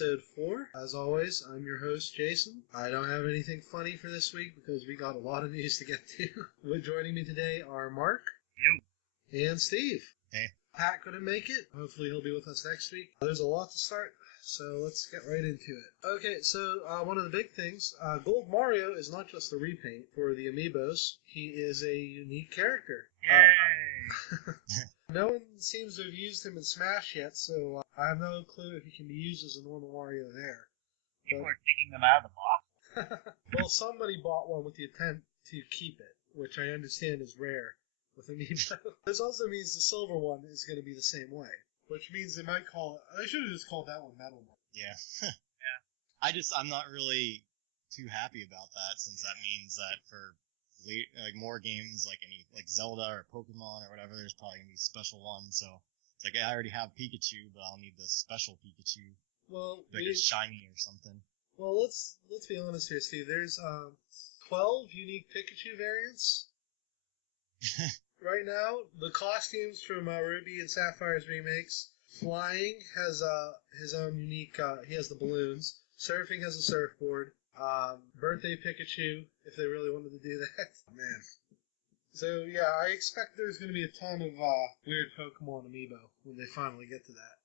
episode 4. As always, I'm your host, Jason. I don't have anything funny for this week because we got a lot of news to get to. Joining me today are Mark. Yo. And Steve. Hey. Pat couldn't make it. Hopefully he'll be with us next week. There's a lot to start, so let's get right into it. Okay, so one of the big things, Gold Mario is not just a repaint for the amiibos. He is a unique character. Yay! No one seems to have used him in Smash yet, so I have no clue if he can be used as a normal Mario there. People are taking them out of the box. Well, somebody bought one with the intent to keep it, which I understand is rare with amiibo. This also means the silver one is going to be the same way, which means they might call it... I should have just called that one Metal One. Yeah. Yeah. I'm not really too happy about that, since that means that for more games like Zelda or Pokemon or whatever, there's probably gonna be special ones. So it's like I already have Pikachu, but I'll need the special Pikachu, Well, like a shiny or something. Well, let's be honest here, Steve. There's 12 unique Pikachu variants right now. The costumes from Ruby and Sapphire's remakes. Flying has his own unique. He has the balloons. Surfing has a surfboard. Birthday Pikachu, if they really wanted to do that. Man. So, yeah, I expect there's going to be a ton of weird Pokemon amiibo when they finally get to that.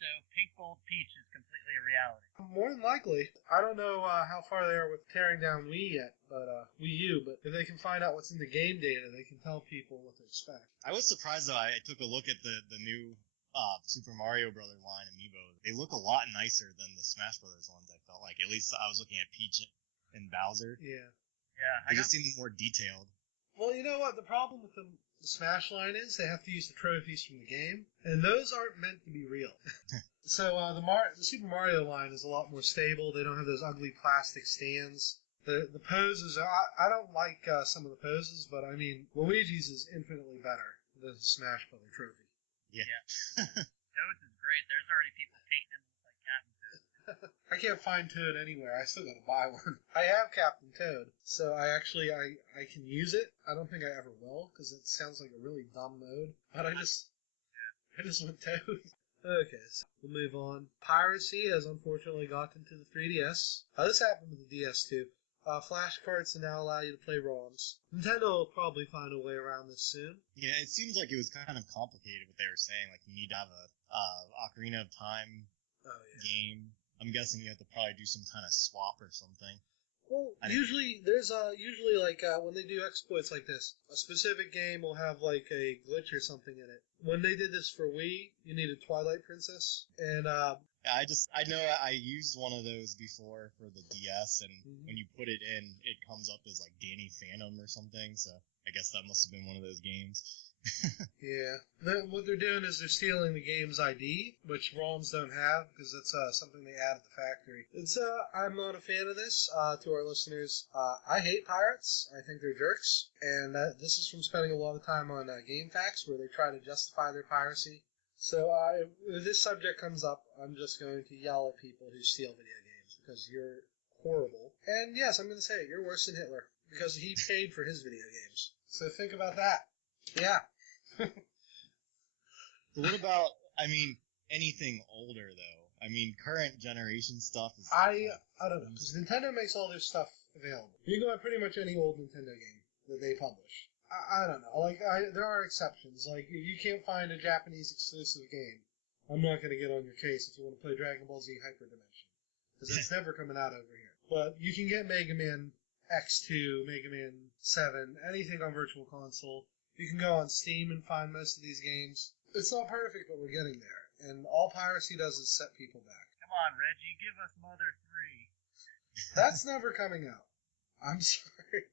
So, Pink Gold Peach is completely a reality. More than likely. I don't know how far they are with tearing down Wii yet, but Wii U, but if they can find out what's in the game data, they can tell people what to expect. I was surprised, though. I took a look at the new Super Mario Brother line amiibo. They look a lot nicer than the Smash Brothers ones, I felt like. At least I was looking at Peach and Bowser. Yeah. Yeah. They just seem more detailed. Well, you know what? The problem with the Smash line is they have to use the trophies from the game, and those aren't meant to be real. So the Super Mario line is a lot more stable. They don't have those ugly plastic stands. The poses, I don't like some of the poses, but I mean, Luigi's is infinitely better than the Smash Brother trophy. Yeah. Toad's is great. There's already people painting him like Captain Toad. I can't find Toad anywhere. I still gotta buy one. I have Captain Toad, so I can use it. I don't think I ever will, because it sounds like a really dumb mode. But I just want Toad. Okay, so we'll move on. Piracy has unfortunately gotten to the 3DS. This happened with the DS too. Flashcards now allow you to play ROMs. Nintendo will probably find a way around this soon. Yeah, it seems like it was kind of complicated what they were saying. Like, you need to have a Ocarina of Time game. I'm guessing you have to probably do some kind of swap or something. Well, usually when they do exploits like this, a specific game will have like a glitch or something in it. When they did this for Wii, you needed Twilight Princess, and I know I used one of those before for the DS, and when you put it in, it comes up as like Danny Phantom or something. So I guess that must have been one of those games. Yeah. What they're doing is they're stealing the game's ID, which ROMs don't have, because it's something they add at the factory. I'm not a fan of this. To our listeners, I hate pirates. I think they're jerks, and this is from spending a lot of time on GameFAQs, where they try to justify their piracy. So if this subject comes up, I'm just going to yell at people who steal video games, because you're horrible. And yes, I'm going to say it, you're worse than Hitler, because he paid for his video games. So think about that. Yeah. What about, anything older, though? Current generation stuff is... I don't know, because Nintendo makes all their stuff available. You can go at pretty much any old Nintendo game that they publish. I don't know. There are exceptions. Like, if you can't find a Japanese exclusive game, I'm not going to get on your case if you want to play Dragon Ball Z Hyper Dimension, because it's never coming out over here. But you can get Mega Man X2, Mega Man 7, anything on Virtual Console. You can go on Steam and find most of these games. It's not perfect, but we're getting there. And all piracy does is set people back. Come on, Reggie, give us Mother 3. That's never coming out. I'm sorry.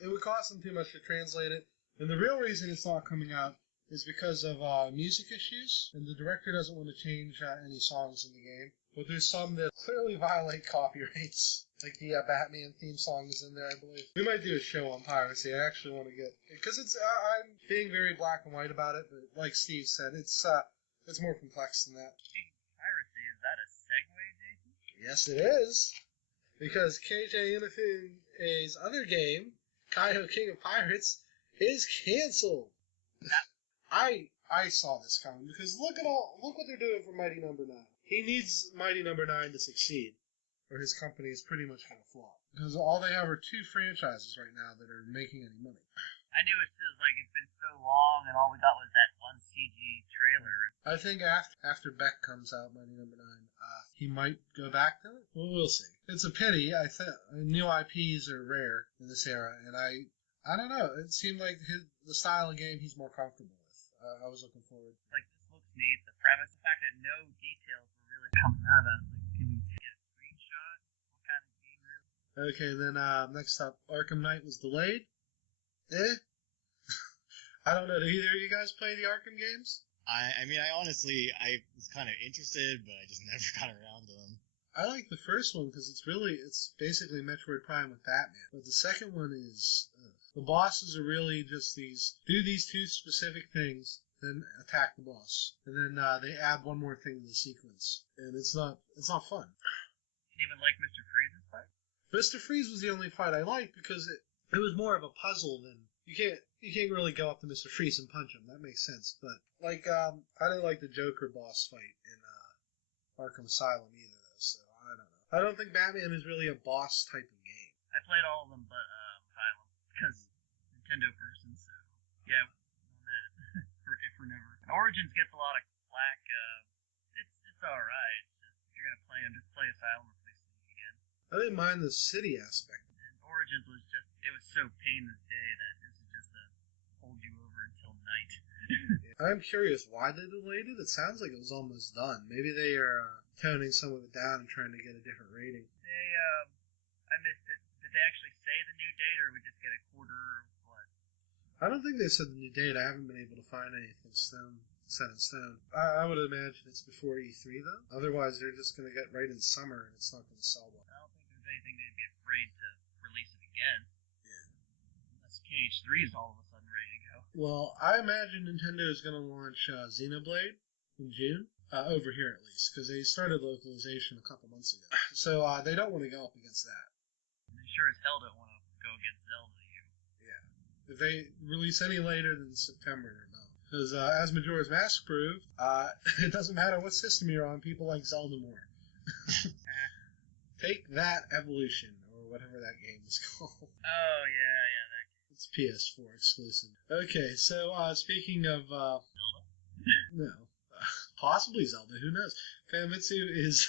It would cost them too much to translate it. And the real reason it's not coming out is because of music issues. And the director doesn't want to change any songs in the game. But there's some that clearly violate copyrights. Like the Batman theme song is in there, I believe. We might do a show on piracy. I actually want to get... Because I'm being very black and white about it, but like Steve said, it's more complex than that. Piracy, is that a segue, Jason? Yes, it is. Because Keji Inafune's other game, Kaio King of Pirates, is canceled. I I saw this coming because look what they're doing for Mighty Number 9. He needs Mighty Number 9 to succeed, or his company is pretty much going to flop. Because all they have are 2 franchises right now that are making any money. I knew it feels like it's been so long, and all we got was that one CG trailer. I think after Beck comes out, Mighty Number 9, he might go back to it. Well, we'll see. It's a pity. I think new IPs are rare in this era, and I don't know. It seemed like the style of game he's more comfortable with. I was looking forward. Like, this looks neat. The premise, the fact that no details were really coming out of it. Like, can we get a screenshot? What kind of game really? Okay, then next up, Arkham Knight was delayed. I don't know. Do either of you guys play the Arkham games? I mean, I honestly was kind of interested, but I just never got around to them. I like the first one because it's basically Metroid Prime with Batman. But the second one is, the bosses are really just do these 2 specific things, then attack the boss. And then they add one more thing to the sequence. And it's not fun. You didn't even like Mr. Freeze's fight? Mr. Freeze was the only fight I liked because it was more of a puzzle than, you can't really go up to Mr. Freeze and punch him. That makes sense. But, like, I didn't like the Joker boss fight in Arkham Asylum either, though, so I don't know. I don't think Batman is really a boss type of game. I played all of them but Asylum, because Nintendo person, so yeah, on that, for never. And Origins gets a lot of flack. It's alright. If you're going to play them, just play Asylum or play City again. I didn't mind the city aspect. And Origins was it was so pain this day that this is just to hold you over until night. I'm curious why they delayed it. It sounds like it was almost done. Maybe they are toning some of it down and trying to get a different rating. I missed it. Did they actually say the new date, or we just get a quarter, or what? I don't think they said the new date. I haven't been able to find anything set in stone. I would imagine it's before E3, though. Otherwise, they're just going to get right in summer, and it's not going to sell well. I don't think there's anything they'd be afraid to release it again. Yeah. Unless KH3 is all of a sudden ready to go. Well, I imagine Nintendo is going to launch Xenoblade in June. Over here, at least, because they started localization a couple months ago. So they don't want to go up against that. And they sure as hell don't want to go against Zelda, Yeah. If they release any later than September, no. Because as Majora's Mask proved, it doesn't matter what system you're on, people like Zelda more. Take that, Evolution, or whatever that game is called. Oh, yeah, that game. It's PS4 exclusive. Okay, so speaking of... Zelda? No. Possibly Zelda, who knows? Famitsu is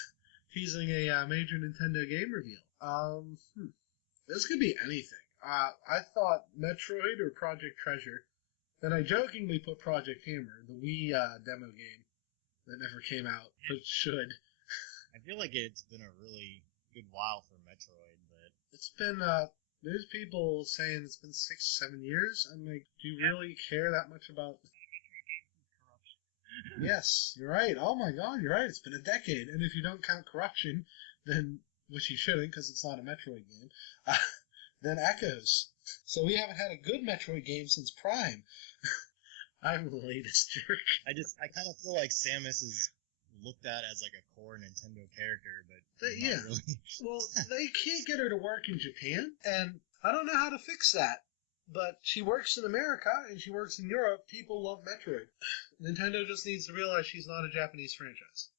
teasing a major Nintendo game reveal. This could be anything. I thought Metroid or Project Treasure. Then I jokingly put Project Hammer, the Wii demo game that never came out, but should. I feel like it's been a really good while for Metroid, but... It's been, there's people saying it's been 6-7 years. I'm like, do you really care that much about... Yes, you're right. Oh my god, you're right. It's been a decade. And if you don't count corruption, then, which you shouldn't because it's not a Metroid game, then Echoes. So we haven't had a good Metroid game since Prime. I'm the latest jerk. I kind of feel like Samus is looked at as like a core Nintendo character, but Yeah. really. Well, they can't get her to work in Japan, and I don't know how to fix that. But she works in America, and she works in Europe. People love Metroid. Nintendo just needs to realize she's not a Japanese franchise.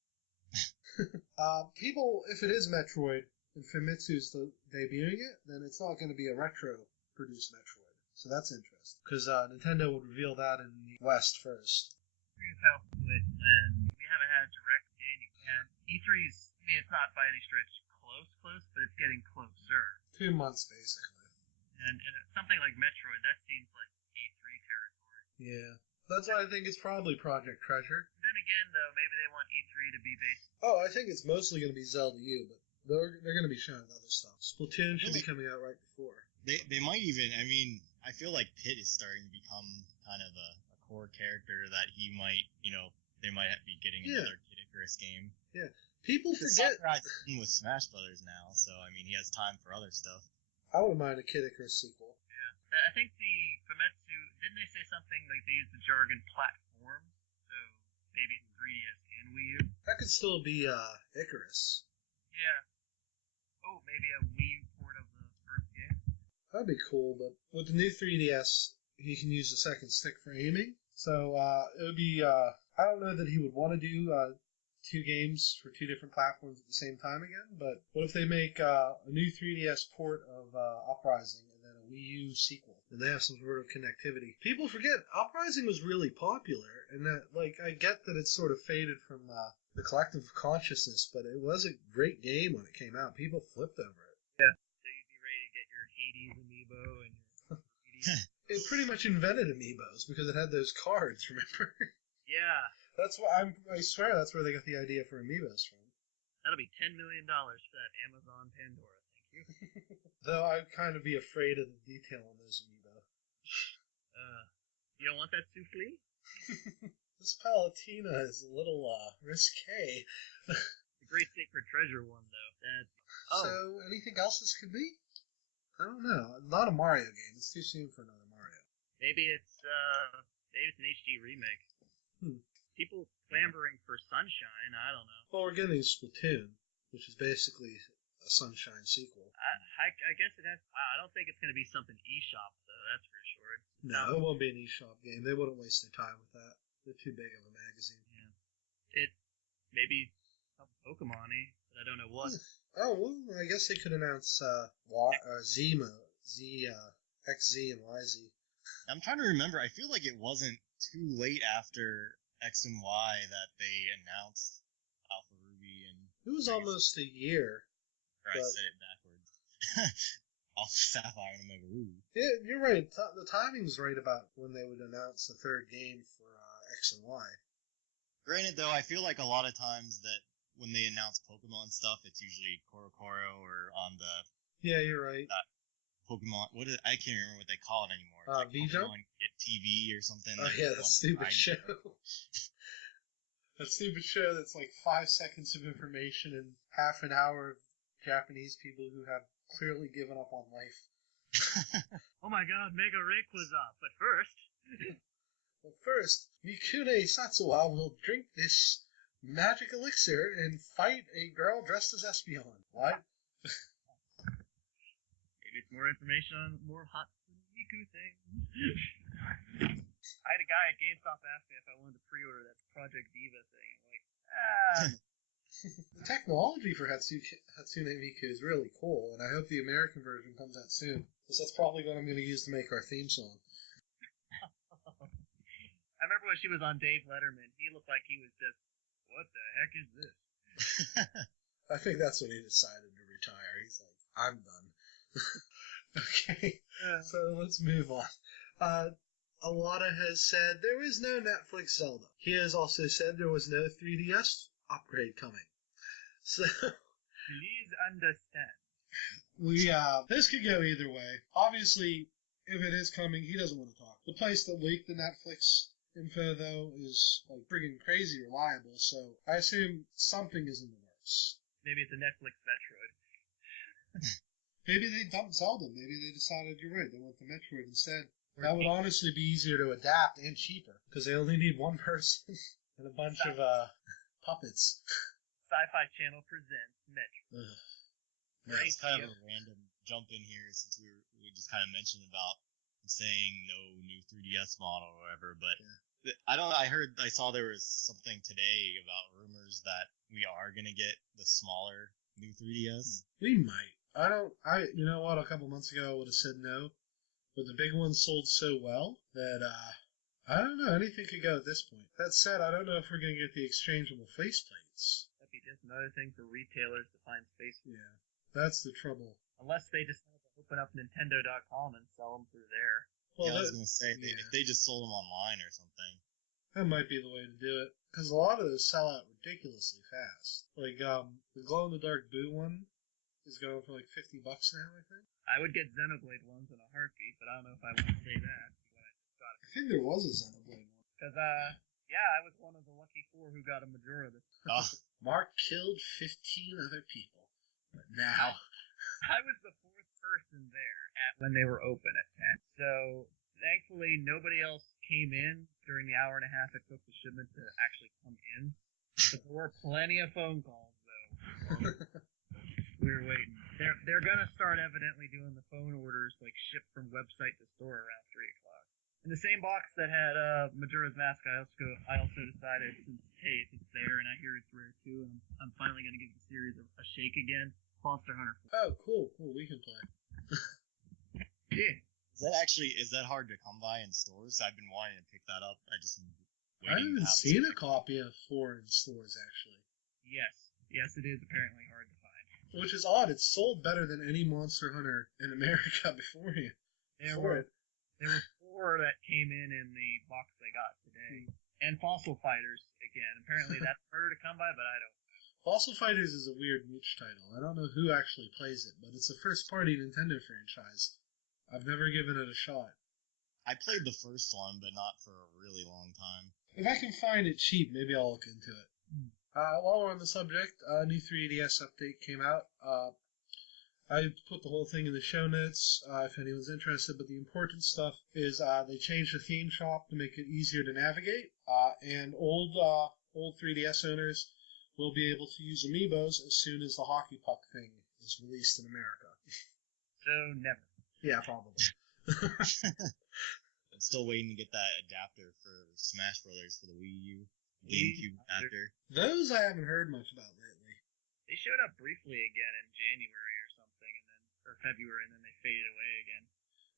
People, if it is Metroid, and Famitsu's debuting it, then it's not going to be a retro-produced Metroid. So that's interesting. Because Nintendo would reveal that in the West first. Here's how when we haven't had a direct game, and E3's, I mean, it's not by any stretch close, but it's getting closer. 2 months, basically. And something like Metroid, that seems like E3 territory. Yeah. That's why I think it's probably Project Treasure. Then again, though, maybe they want E3 to be based... Oh, I think it's mostly going to be Zelda U, but they're going to be showing other stuff. Splatoon should be coming out right before. They might even, I mean, I feel like Pit is starting to become kind of a core character that he might, they might be getting another Kid Icarus game. Yeah. People forget... Sakurai's in with Smash Brothers now, so, I mean, he has time for other stuff. I wouldn't mind a Kid Icarus sequel. Yeah. I think the Famitsu, didn't they say something like they use the jargon platform? So maybe it's 3DS and Wii U? That could still be Icarus. Yeah. Oh, maybe a Wii U port of the first game? That'd be cool, but with the new 3DS, he can use the second stick for aiming, So it would be. I don't know that he would want to do 2 games for 2 different platforms at the same time again. But what if they make a new 3DS port of Uprising and then a Wii U sequel, and they have some sort of connectivity? People forget Uprising was really popular, and that I get that it's sort of faded from the collective consciousness, but it was a great game when it came out. People flipped over it. Yeah. So you'd be ready to get your Hades amiibo and your It pretty much invented amiibos because it had those cards, remember? Yeah. That's why I swear that's where they got the idea for amiibos from. That'll be $10 million for that Amazon Pandora. Thank you. Though I'd kind of be afraid of the detail on those amiibo. You don't want that souffle? This Palutena is a little risque. The Great Sacred Treasure one, though. So, anything else this could be? I don't know. Not a Mario game. It's too soon for another Mario. Maybe it's an HD remake. People clamoring for Sunshine. I don't know. Well, we're getting Splatoon, which is basically a Sunshine sequel. I guess it has. I don't think it's going to be something eShop though. That's for sure. No, it won't be an eShop game. They wouldn't waste their time with that. They're too big of a magazine. Yeah. It maybe something Pokemon-y, but I don't know what. Oh, well, I guess they could announce XZ and YZ. I'm trying to remember. I feel like it wasn't too late after X and Y that they announced Alpha Ruby and... It was almost a year. Or I said it backwards. Alpha Sapphire and Omega Ruby. Yeah, you're right. The timing's right about when they would announce the 3rd game for X and Y. Granted, though, I feel like a lot of times that when they announce Pokemon stuff, it's usually Korokoro or on the... Yeah, you're right. Pokemon... I can't remember what they call it anymore. Pokemon Get TV or something. Oh, yeah, that stupid show. That stupid show that's like 5 seconds of information and half an hour of Japanese people who have clearly given up on life. Oh my god, Mega Rick was up. But first, Mikune Satsuwa will drink this magic elixir and fight a girl dressed as Espeon. What? Maybe it's more information on more hot Miku things. I had a guy at GameStop ask me if I wanted to pre-order that Project Diva thing. I'm like, The technology for Hatsune Miku is really cool, and I hope the American version comes out soon, because that's probably what I'm going to use to make our theme song. I remember when she was on Dave Letterman, he looked like he was just, what the heck is this? I think that's when he decided to retire. He's like, I'm done. Okay, so let's move on. Alana has said there is no Netflix Zelda. He has also said there was no 3DS upgrade coming. So please understand. This could go either way. Obviously, if it is coming, he doesn't want to talk. The place that leaked the Netflix info, though, is like friggin' crazy reliable, so I assume something is in the works. Maybe it's a Netflix Metroid. Maybe they dumped Zelda. Maybe they decided, you're right, they want the Metroid instead. That would honestly be easier to adapt and cheaper, because they only need one person and a bunch of puppets. Sci-Fi Channel presents Metroid. Yeah, it's kind of a random jump in here, since we just kind of mentioned about saying no new 3DS model or whatever, but I saw there was something today about rumors that we are going to get the smaller new 3DS. We might. You know what, a couple months ago I would have said no, but the big one sold so well that, I don't know, anything could go at this point. That said, I don't know if we're going to get the exchangeable faceplates. That'd be just another thing for retailers to find space for. Yeah, that's the trouble. Unless they decide to open up Nintendo.com and sell them through there. Well, I was going to say, if they just sold them online or something. That might be the way to do it, because a lot of those sell out ridiculously fast. Like, the glow-in-the-dark Boo one is going for like $50 now, I think. I would get Xenoblade ones in a heartbeat, but I don't know if I want to say that. I think there was a Xenoblade one. Because, I was one of the lucky 4 who got a Majora this time. Mark killed 15 other people. But now... I was the 4th person there when they were open at 10. So, thankfully, nobody else came in during the hour and a half it took the shipment to actually come in. But there were plenty of phone calls, though. We were waiting. They're gonna start evidently doing the phone orders, like, shipped from website to store around 3 o'clock. In the same box that had Majora's Mask, I also decided, since hey, if it's there and I hear it's rare too, I'm finally gonna give the series a shake again. Monster Hunter. Oh, cool. We can play. Yeah. Is that hard to come by in stores? I've been wanting to pick that up. I just I haven't seen a copy of 4 in stores, actually. Yes, it is apparently hard to find. Which is odd. It's sold better than any Monster Hunter in America beforehand. There were 4 that came in the box they got today. And Fossil Fighters, again. Apparently that's harder to come by, but I don't. Fossil Fighters is a weird niche title. I don't know who actually plays it, but it's a first-party Nintendo franchise. I've never given it a shot. I played the first one, but not for a really long time. If I can find it cheap, maybe I'll look into it. While we're on the subject, a new 3DS update came out. I put the whole thing in the show notes if anyone's interested, but the important stuff is they changed the theme shop to make it easier to navigate, and old 3DS owners will be able to use amiibos as soon as the hockey puck thing is released in America. So, never. Yeah, probably. I'm still waiting to get that adapter for Smash Brothers for the Wii U GameCube adapter. Those I haven't heard much about lately. They showed up briefly again in January or something, or February, and then they faded away again.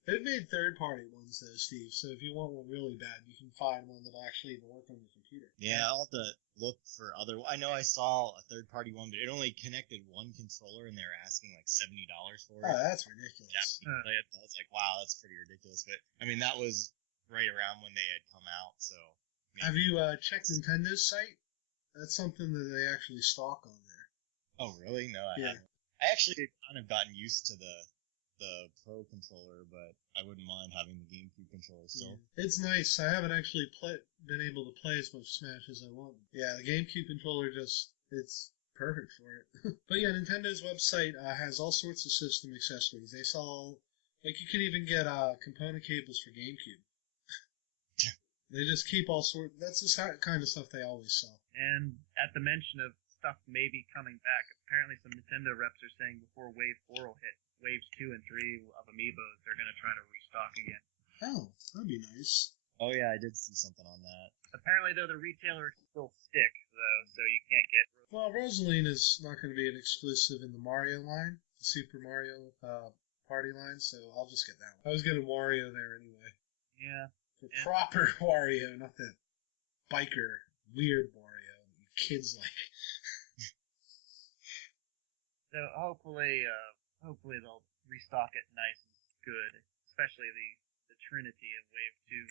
They've made third-party ones, though, Steve, so if you want one really bad, you can find one that'll actually even work on your computer. Yeah, I'll have to look for other... I know I saw a third-party one, but it only connected one controller, and they were asking like $70 for it. Oh, that's ridiculous. I was like, wow, that's pretty ridiculous. But, I mean, that was right around when they had come out, so... Maybe. Have you checked Nintendo's site? That's something that they actually stock on there. Oh, really? No, I haven't. I actually kind of gotten used to the Pro controller, but I wouldn't mind having the GameCube controller still. Yeah. It's nice. I haven't actually been able to play as much Smash as I want. Yeah, the GameCube controller it's perfect for it. But yeah, Nintendo's website has all sorts of system accessories. They sell, like, you can even get component cables for GameCube. They just keep all sorts. That's the kind of stuff they always sell. And at the mention of stuff maybe coming back, apparently some Nintendo reps are saying before Wave 4 will hit, Waves 2 and 3 of Amiibos, they're going to try to restock again. Oh, that'd be nice. Oh yeah, I did see something on that. Apparently, though, the retailers still stick, though, so you can't get... Well, Rosaline is not going to be an exclusive in the Mario line, the Super Mario Party line, so I'll just get that one. I was getting Wario there anyway. Yeah. The proper Wario, not that biker, weird Wario that you kids like. So hopefully they'll restock it nice and good, especially the trinity of Wave 2,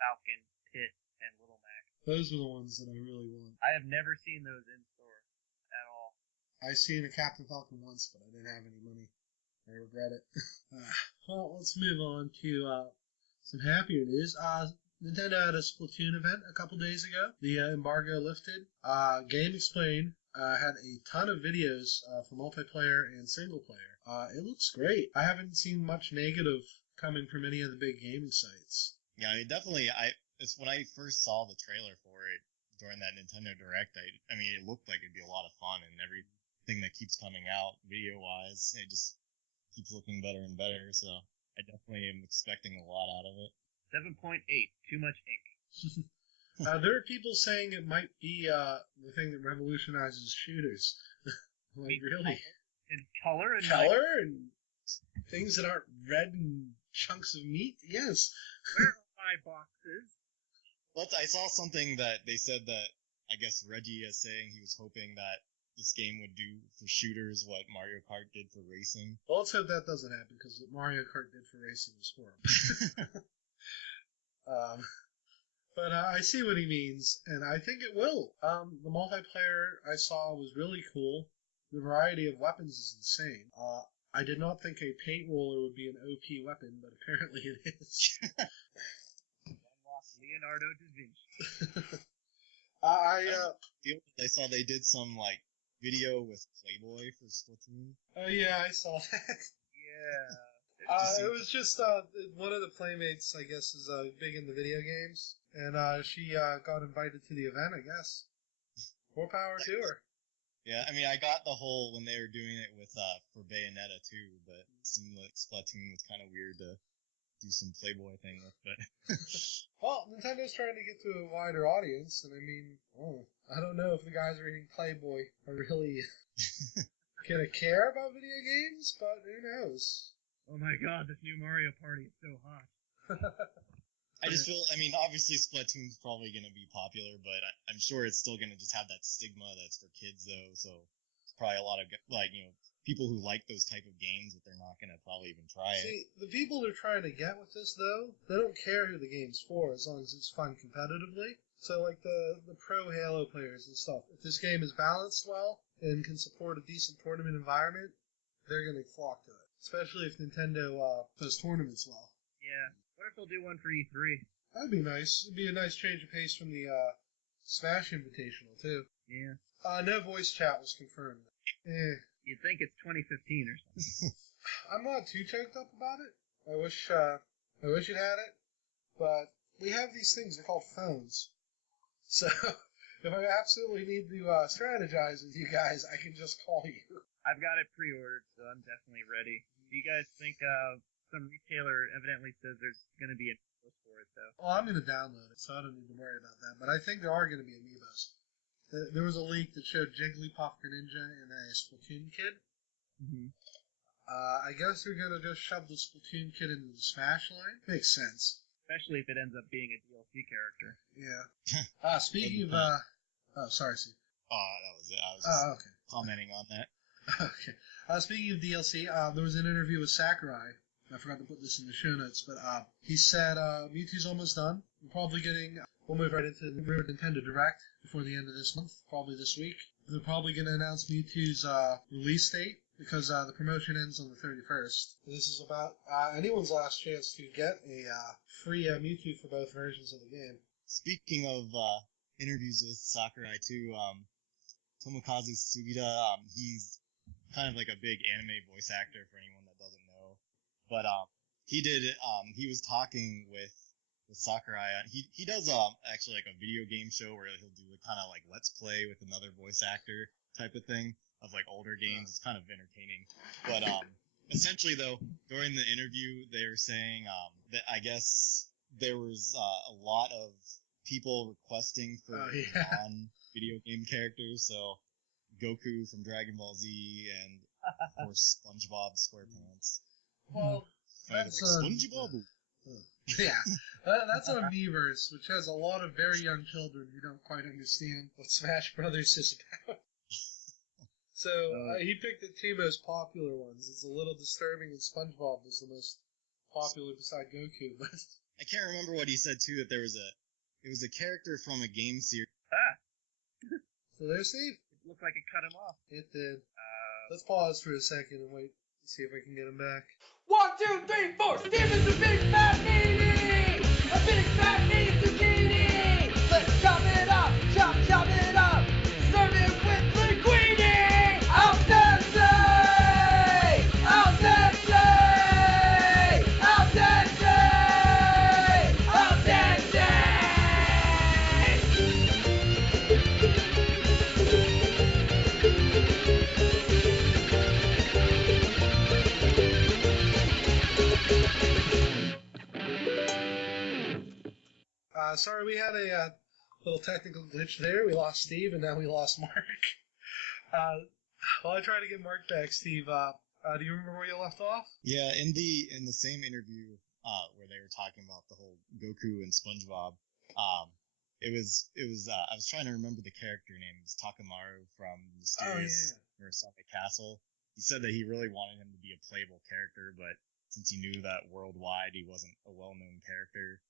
Falcon, Pit, and Little Mac. Those are the ones that I really want. I have never seen those in store at all. I seen a Captain Falcon once, but I didn't have any money. I regret it. Well, let's move on to some happier news. Nintendo had a Splatoon event a couple days ago. The embargo lifted. Game Explain had a ton of videos for multiplayer and single player. It looks great. I haven't seen much negative coming from any of the big gaming sites. Yeah, I mean, definitely. It's when I first saw the trailer for it during that Nintendo Direct. I mean, it looked like it'd be a lot of fun, and everything that keeps coming out video-wise, it just keeps looking better and better. So I definitely am expecting a lot out of it. 7.8, too much ink. There are people saying it might be the thing that revolutionizes shooters. Like, really? And color and and things that aren't red and chunks of meat? Yes. Where are my boxes? Well, I saw something that they said that, I guess Reggie is saying he was hoping that this game would do for shooters what Mario Kart did for racing. Well, let's hope that doesn't happen, because what Mario Kart did for racing was horrible. But I see what he means, and I think it will. The multiplayer I saw was really cool. The variety of weapons is insane. I did not think a paint roller would be an OP weapon, but apparently it is. Leonardo da Vinci. I saw they did some like video with Playboy for Splatoon. Oh yeah, I saw that. Yeah. It was just one of the playmates, I guess, is big in the video games, and she got invited to the event, I guess. More power to her. Yeah, I mean, I got the whole when they were doing it with for Bayonetta too, but it seemed like Splatoon was kind of weird to do some Playboy thing with, but Well, Nintendo's trying to get to a wider audience, and I mean, I don't know if the guys reading Playboy are really gonna care about video games, but who knows? Oh my god, this new Mario Party is so hot. I just feel, I mean, obviously Splatoon's probably going to be popular, but I'm sure it's still going to just have that stigma that's for kids, though, so it's probably a lot of, like, people who like those type of games that they're not going to probably even try it. See, the people they're trying to get with this, though, they don't care who the game's for as long as it's fun competitively. So, like, the pro Halo players and stuff, if this game is balanced well and can support a decent tournament environment, they're going to flock to it. Especially if Nintendo does tournaments well. Yeah. What if they'll do one for E3? That'd be nice. It'd be a nice change of pace from the Smash Invitational, too. Yeah. No voice chat was confirmed. You'd think it's 2015 or something. I'm not too choked up about it. I wish it had it. But we have these things, they're called phones. So, if I absolutely need to strategize with you guys, I can just call you. I've got it pre-ordered, so I'm definitely ready. Do you guys think some retailer evidently says there's going to be amiibos for it, though? Well, I'm going to download it, so I don't need to worry about that. But I think there are going to be amiibos. There was a leak that showed Jigglypuff Greninja and a Splatoon kid. Mm-hmm. I guess they're going to just shove the Splatoon kid into the Smash line. Makes sense. Especially if it ends up being a DLC character. Yeah. Speaking of... oh, sorry, Steve. Oh, that was it. I was just Okay. commenting on that. Okay. Speaking of DLC, there was an interview with Sakurai. I forgot to put this in the show notes, but he said Mewtwo's almost done. We're probably getting... We'll move right into the Nintendo Direct before the end of this month, probably this week. They're probably going to announce Mewtwo's release date because the promotion ends on the 31st. This is about anyone's last chance to get a free Mewtwo for both versions of the game. Speaking of interviews with Sakurai, too, Tomokazu Sugita, he's kind of like a big anime voice actor for anyone that doesn't know. But he was talking with Sakurai. He does actually like a video game show where he'll do a kind of like let's play with another voice actor type of thing of like older games. It's kind of entertaining. But essentially though, during the interview they were saying that I guess there was a lot of people requesting for non-video game characters, so Goku from Dragon Ball Z and of course SpongeBob SquarePants. Well, that's SpongeBob. Yeah, that's on Miiverse, which has a lot of very young children who don't quite understand what Smash Brothers is about. So he picked the two most popular ones. It's a little disturbing that SpongeBob was the most popular beside Goku, but I can't remember what he said too. That it was a character from a game series. So there's Steve. It looked like it cut him off. It did. Let's pause for a second and wait to see if I can get him back. 1, 2, 3, 4. Steve is a big fat meaty! A big fat meaty zucchini! Let's chop it up, chop it up! Serve it with linguine! Al dente! Al dente! Al dente! Al dente! Sorry, we had a little technical glitch there. We lost Steve, and now we lost Mark. While I try to get Mark back, Steve, do you remember where you left off? Yeah, in the same interview where they were talking about the whole Goku and SpongeBob, it was I was trying to remember the character name. It was Takamaru from Mysterious Murasame Castle. He said that he really wanted him to be a playable character, but since he knew that worldwide he wasn't a well-known character,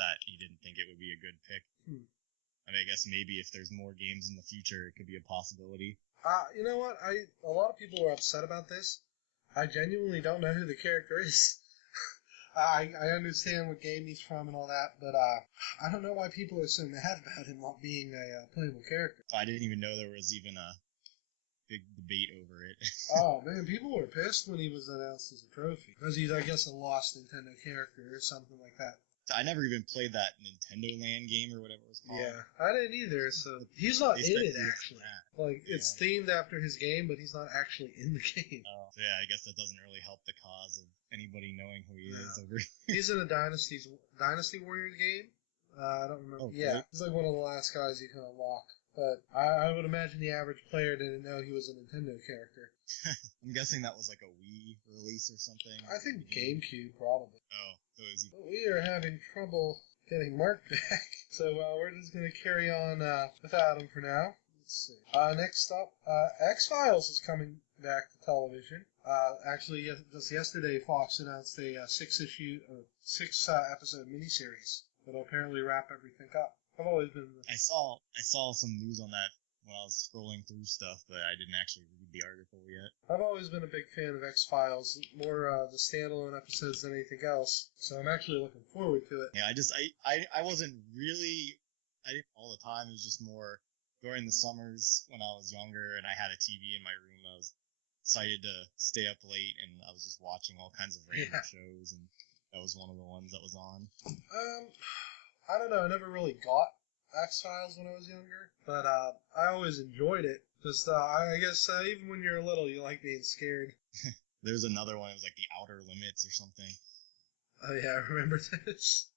that he didn't think it would be a good pick. I mean, I guess maybe if there's more games in the future, it could be a possibility. You know what? A lot of people are upset about this. I genuinely don't know who the character is. I understand what game he's from and all that, but I don't know why people are so mad about him not being a playable character. I didn't even know there was even a big debate over it. Oh man, people were pissed when he was announced as a trophy because he's, I guess, a lost Nintendo character or something like that. I never even played that Nintendo Land game or whatever it was called. Yeah, I didn't either. So he's not They in spent it years actually. on that. Like it's themed after his game, but he's not actually in the game. Oh, so yeah, I guess that doesn't really help the cause of anybody knowing who he is over here. He's in a Dynasty Warriors game. I don't remember. Oh, Yeah, really? he's like one of the last guys you can unlock. But I would imagine the average player didn't know he was a Nintendo character. I'm guessing that was like a Wii release or something. I think GameCube probably. Oh, so is he? But we are having trouble getting Mark back, so we're just going to carry on without him for now. Let's see. Next up, X-Files is coming back to television. Actually, just yesterday, Fox announced a six episode miniseries that'll apparently wrap everything up. I've always been. I saw some news on that when I was scrolling through stuff, but I didn't actually read the article yet. I've always been a big fan of X-Files, more the standalone episodes than anything else. So I'm actually looking forward to it. Yeah, I wasn't really. I didn't all the time. It was just more during the summers when I was younger and I had a TV in my room. I was excited to stay up late, and I was just watching all kinds of random shows, and that was one of the ones that was on. I don't know. I never really got X-Files when I was younger, but I always enjoyed it. Just I guess even when you're little, you like being scared. There's another one. It was like The Outer Limits or something. Oh yeah, I remember this.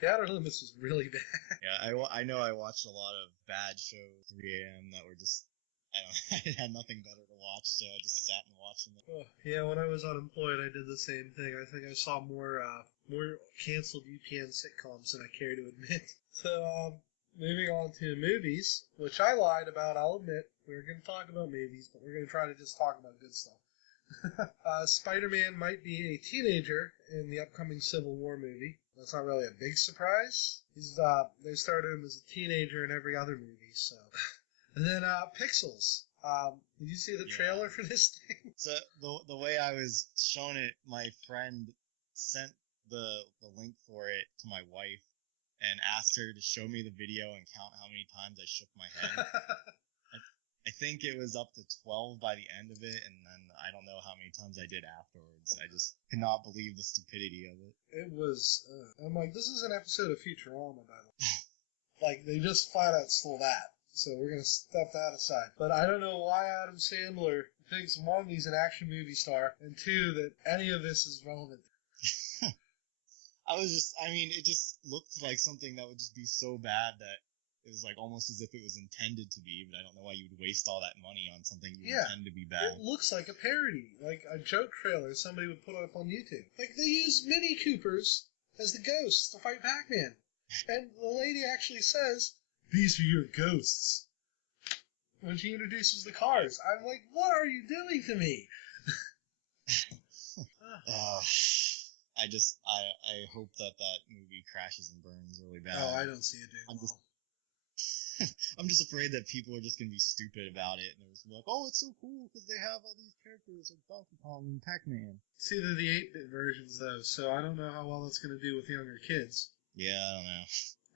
The Outer Limits was really bad. Yeah, I know I watched a lot of bad shows 3 a.m. that were just I had nothing better to watch, so I just sat and watched them. Oh, yeah, when I was unemployed, I did the same thing. I think I saw more canceled UPN sitcoms than I care to admit. So, moving on to movies, which I lied about, I'll admit. We were going to talk about movies, but we're going to try to just talk about good stuff. Spider-Man might be a teenager in the upcoming Civil War movie. That's not really a big surprise. They started him as a teenager in every other movie, so... And then Pixels. Did you see the trailer for this thing? So the way I was shown it, my friend sent the link for it to my wife and asked her to show me the video and count how many times I shook my head. I think it was up to 12 by the end of it, and then I don't know how many times I did afterwards. I just cannot believe the stupidity of it. It was. I'm like, this is an episode of Futurama, by the way. Like, they just flat out stole that. So we're going to step that aside. But I don't know why Adam Sandler thinks, one, he's an action movie star, and two, that any of this is relevant. It just looked like something that would just be so bad that it was like almost as if it was intended to be, but I don't know why you would waste all that money on something you intend to be bad. It looks like a parody, like a joke trailer somebody would put up on YouTube. Like, they use Mini Coopers as the ghosts to fight Pac-Man. And the lady actually says, "These are your ghosts," when she introduces the cars. I'm like, what are you doing to me? I hope that movie crashes and burns really bad. Oh, I don't see it doing well. I'm just afraid that people are just going to be stupid about it, and they're just like, oh, it's so cool because they have all these characters like Donkey Kong and Pac-Man. See, they're the 8-bit versions, though, so I don't know how well that's going to do with younger kids. Yeah, I don't know.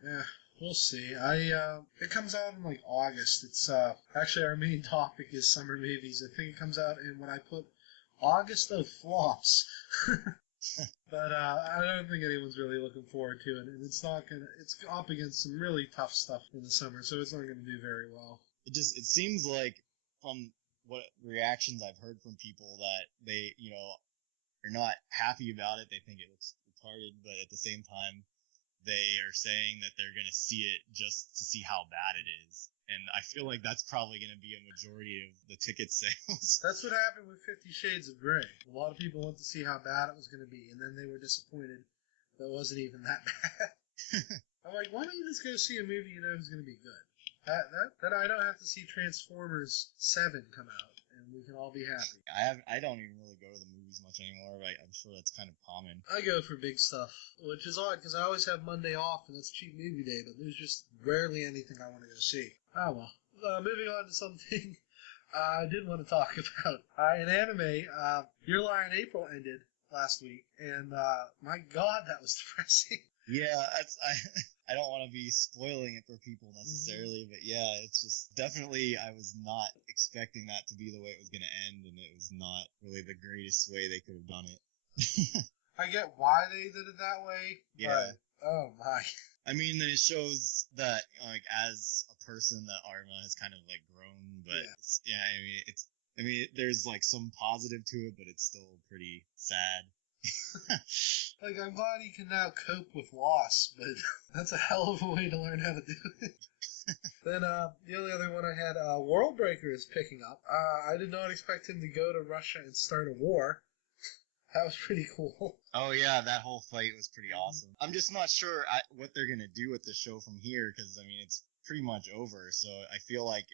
Yeah, we'll see. It comes out in, like, August. It's, actually, our main topic is summer movies. I think it comes out in what I put August of flops. But I don't think anyone's really looking forward to it, and it's up against some really tough stuff in the summer, so it's not going to do very well. It seems like from what reactions I've heard from people that they, are not happy about it. They think it looks retarded, but at the same time, they are saying that they're going to see it just to see how bad it is. And I feel like that's probably going to be a majority of the ticket sales. That's what happened with 50 Shades of Grey. A lot of people went to see how bad it was going to be, and then they were disappointed that it wasn't even that bad. I'm like, why don't you just go see a movie you know is going to be good? Then I don't have to see Transformers 7 come out, and we can all be happy. I don't even really go to the movies much anymore, but I'm sure that's kind of common. I go for big stuff, which is odd, because I always have Monday off, and it's cheap movie day, but there's just rarely anything I want to go see. Oh well. Moving on to something I did want to talk about. In anime, Your Lie in April ended last week, and my god, that was depressing. Yeah, I don't want to be spoiling it for people necessarily, but yeah, it's just definitely I was not expecting that to be the way it was going to end, and it was not really the greatest way they could have done it. I get why they did it that way, Yeah. but oh my. I mean, it shows that, like, as a person, that Arma has kind of, like, grown, but Yeah. I mean, there's, like, some positive to it, but it's still pretty sad. Like, I'm glad he can now cope with loss, but that's a hell of a way to learn how to do it. Then, the only other one I had, Worldbreaker is picking up. I did not expect him to go to Russia and start a war. That was pretty cool. Oh yeah, that whole fight was pretty awesome. I'm just not sure what they're gonna do with the show from here, because, I mean, it's pretty much over, so I feel like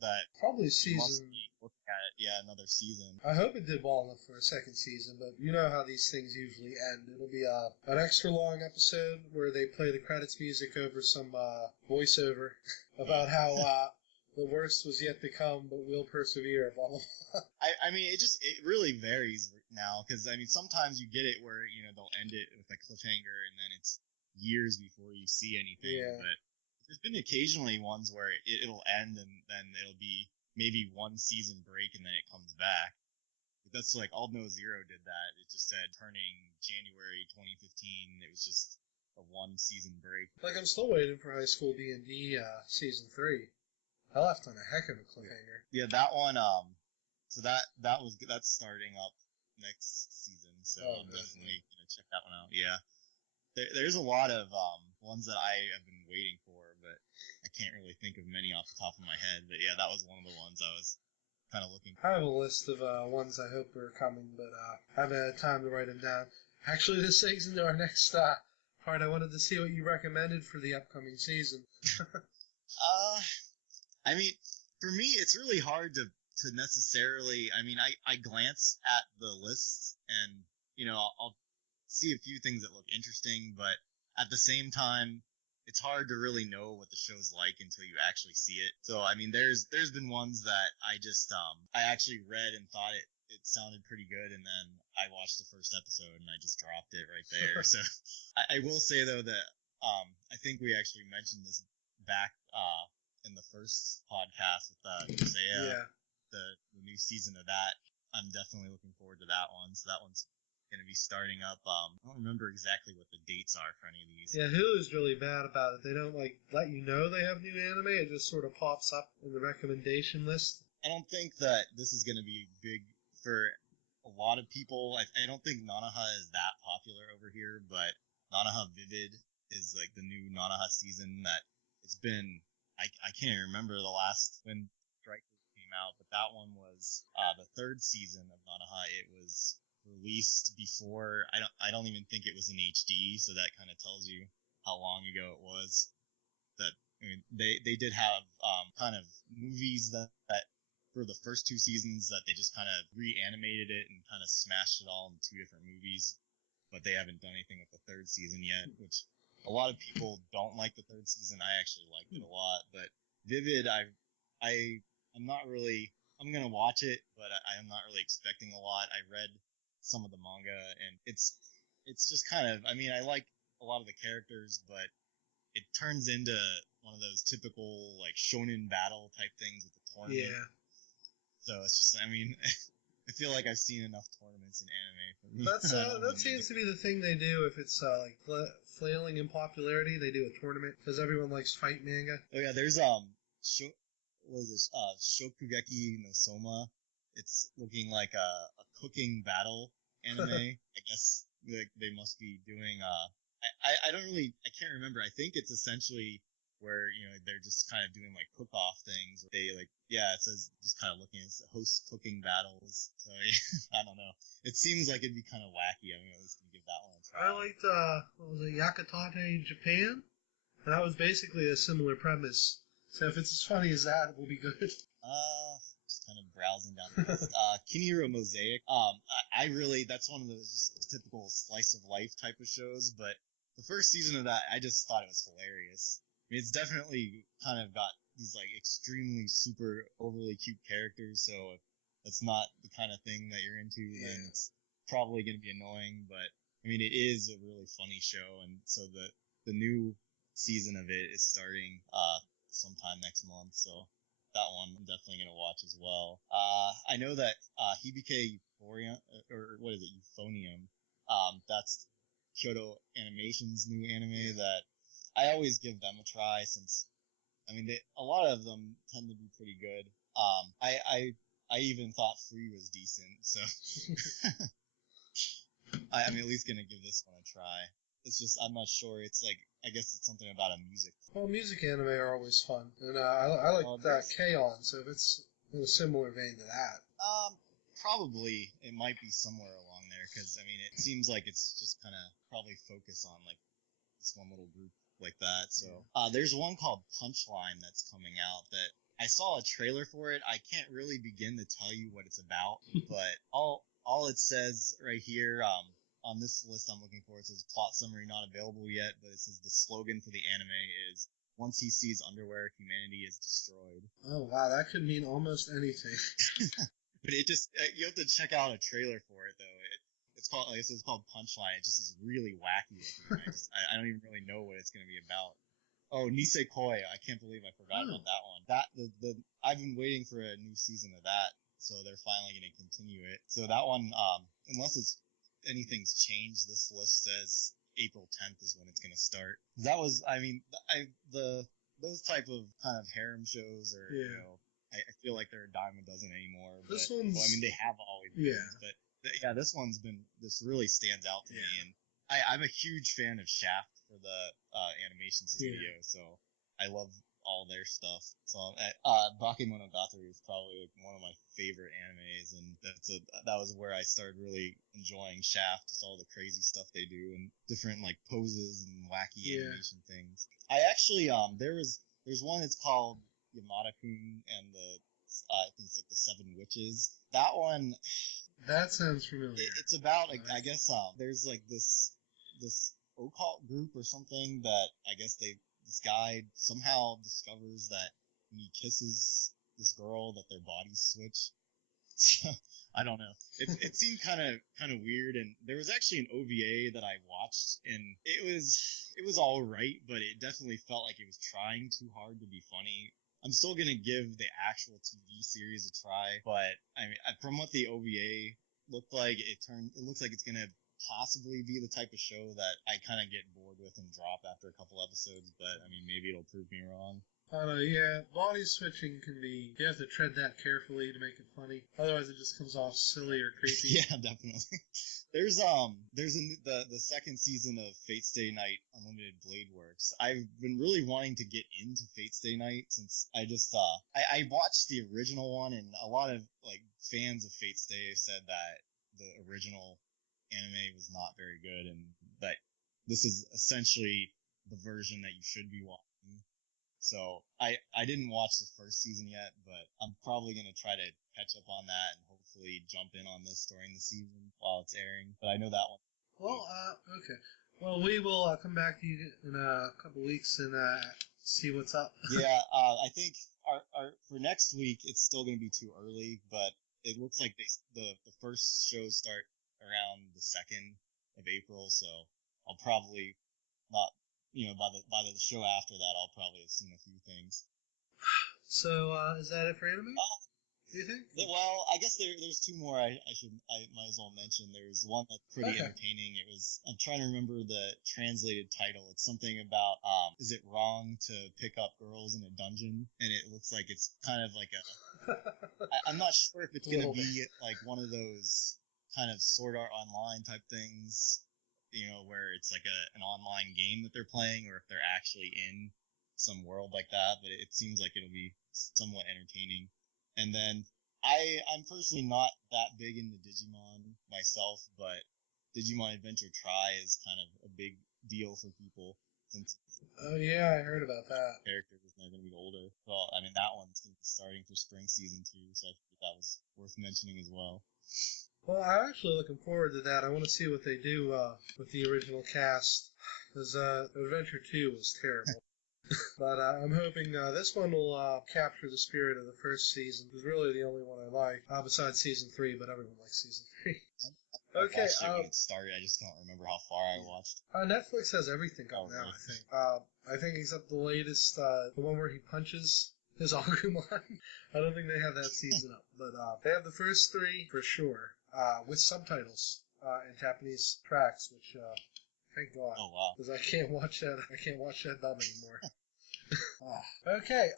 that Probably must season. be looking at it, yeah, another season. I hope it did well enough for a second season, but you know how these things usually end. It'll be an extra long episode where they play the credits music over some voiceover about how the worst was yet to come, but we'll persevere, blah, blah, blah. I mean, it really varies now, because, I mean, sometimes you get it where, you know, they'll end it with a cliffhanger, and then it's years before you see anything, Yeah. but there's been occasionally ones where it'll end, and then it'll be maybe one season break, and then it comes back. That's like All No Zero did that. It just said turning January 2015. It was just a one season break. Like, I'm still waiting for High School D&D Season 3. I left on a heck of a cliffhanger. Yeah, that one, so that's starting up next season, so I'm definitely gonna check that one out. Yeah. There's a lot of ones that I have been waiting for, but I can't really think of many off the top of my head. But yeah, that was one of the ones I was kind of looking for. I have a list of ones I hope are coming, but I haven't had time to write them down. Actually, this segues into our next part. I wanted to see what you recommended for the upcoming season. I mean, for me, it's really hard to necessarily. I mean, I glance at the lists, and you know, I'll see a few things that look interesting, but at the same time, it's hard to really know what the show's like until you actually see it. So, I mean, there's been ones that I just I actually read and thought it sounded pretty good, and then I watched the first episode and I just dropped it right there. So I will say though that I think we actually mentioned this back in the first podcast with Isaiah, the new season of that. I'm definitely looking forward to that one. So that one's going to be starting up. I don't remember exactly what the dates are for any of these. Yeah, Hulu's really bad about it. They don't like let you know they have new anime. It just sort of pops up in the recommendation list. I don't think that this is going to be big for a lot of people. I don't think Nanaha is that popular over here, but Nanaha Vivid is like the new Nanaha season that it's been. I can't even remember the last when Strikers came out, but that one was the third season of Nanaha. It was released before. I don't even think it was in HD, so that kind of tells you how long ago it was. That I mean, they did have kind of movies that for the first two seasons that they just kind of reanimated it and kind of smashed it all in two different movies, but they haven't done anything with the third season yet, which a lot of people don't like the third season. I actually liked it a lot, but Vivid, I'm not really. I'm gonna watch it, but I'm not really expecting a lot. I read some of the manga, and it's just kind of. I mean, I like a lot of the characters, but it turns into one of those typical like shonen battle type things with the tournament. Yeah. So it's just. I mean. I feel like I've seen enough tournaments in anime for me. That seems to be the thing they do if it's like flailing in popularity. They do a tournament because everyone likes fight manga. Oh yeah, there's Shokugeki no Soma. It's looking like a cooking battle anime. I guess they must be doing I don't really I can't remember. I think it's essentially where, you know, they're just kind of doing like cook-off things. They like, yeah, it says just kind of looking at host cooking battles. So I don't know. It seems like it'd be kind of wacky. I mean, at least give that one a try. I liked what was it, Yakutate Japan? And that was basically a similar premise. So if it's as funny as that, it will be good. Just kind of browsing down the list. Kiniro Mosaic. I really, that's one of those just typical slice of life type of shows, but the first season of that, I just thought it was hilarious. I mean, it's definitely kind of got these like extremely super overly cute characters, so if that's not the kind of thing that you're into, then it's probably going to be annoying, but I mean, it is a really funny show, and so the new season of it is starting sometime next month, so that one I'm definitely going to watch as well. I know that Hibike Euphorium, or what is it, Euphonium, That's Kyoto Animation's new anime that I always give them a try since, I mean, a lot of them tend to be pretty good. I even thought Free was decent, so I'm at least gonna give this one a try. It's just, I'm not sure. It's like, I guess it's something about a music. Well, music anime are always fun, and I like Kaio, so if it's in a similar vein to that. Probably it might be somewhere along there, because I mean, it seems like it's just kind of probably focus on like this one little group like that. So there's one called Punchline that's coming out that I saw a trailer for it. I can't really begin to tell you what it's about, but all it says right here on this list I'm looking for, it says plot summary not available yet, but it says the slogan for the anime is once he sees underwear, humanity is destroyed. Oh wow, that could mean almost anything. But it just, you have to check out a trailer for it though. It's called, like I said, it's called Punchline. It just is really wacky looking. I don't even really know what it's going to be about. Oh, Nisekoi. I can't believe I forgot about that one. I've been waiting for a new season of that, so they're finally going to continue it. So that one, unless anything's changed, this list says April 10th is when it's going to start. That was, I mean, those type of kind of harem shows are, you know, I feel like they're a dime a dozen anymore. But, this one's... Well, I mean, they have always been, but this one's been, this really stands out to me, and I'm a huge fan of Shaft for the animation studio, so I love all their stuff. So Bakemonogatari is probably like one of my favorite animes, and that was where I started really enjoying Shaft, just all the crazy stuff they do and different like poses and wacky animation things. I actually there's one that's called Yamada-kun and I think it's like the Seven Witches. That one. That sounds familiar. It's about like, I guess there's like this occult group or something that I guess this guy somehow discovers that when he kisses this girl that their bodies switch. I don't know. It seemed kind of weird, and there was actually an OVA that I watched, and it was all right, but it definitely felt like it was trying too hard to be funny. I'm still gonna give the actual TV series a try, but I mean, from what the OVA looked like, it looks like it's gonna possibly be the type of show that I kind of get bored with and drop after a couple episodes. But I mean, maybe it'll prove me wrong. I don't know, yeah, body switching can be, you have to tread that carefully to make it funny. Otherwise it just comes off silly or creepy. Yeah, definitely. There's the second season of Fate Stay Night Unlimited Blade Works. I've been really wanting to get into Fate Stay Night since I just I watched the original one, and a lot of like fans of Fate Stay have said that the original anime was not very good, and that this is essentially the version that you should be watching. So I didn't watch the first season yet, but I'm probably going to try to catch up on that and hopefully jump in on this during the season while it's airing. But I know that one. Well, okay. Well, we will come back to you in a couple weeks and see what's up. Yeah, I think our for next week it's still going to be too early, but it looks like the first shows start around the 2nd of April, so I'll probably not. You know, by the show after that, I'll probably have seen a few things. So, is that it for anime? Do you think? Well, I guess there's two more I might as well mention. There's one that's pretty entertaining. I'm trying to remember the translated title. It's something about, is it wrong to pick up girls in a dungeon? And it looks like it's kind of like I'm not sure if it's going to be like one of those kind of Sword Art Online type things, you know, where it's like an online game that they're playing, or if they're actually in some world like that, but it seems like it'll be somewhat entertaining. And then I'm personally not that big into Digimon myself, but Digimon Adventure Try is kind of a big deal for people since oh yeah, I heard about that. Characters and they're going to be older. Well, I mean, that one's going to be starting for spring season 2, so I think that was worth mentioning as well. Well, I'm actually looking forward to that. I want to see what they do with the original cast, because Adventure 2 was terrible. But I'm hoping this one will capture the spirit of the first season. It was really the only one I like, besides Season 3, but everyone likes Season 3. Okay. When it started, I just can't remember how far I watched. Netflix has everything up now, really? I think. I think except the latest, the one where he punches his Agumon. I don't think they have that season up, but they have the first 3 for sure. With subtitles. in Japanese tracks, which thank God. Oh wow. Because I can't watch that. I can't watch that dub anymore. Okay,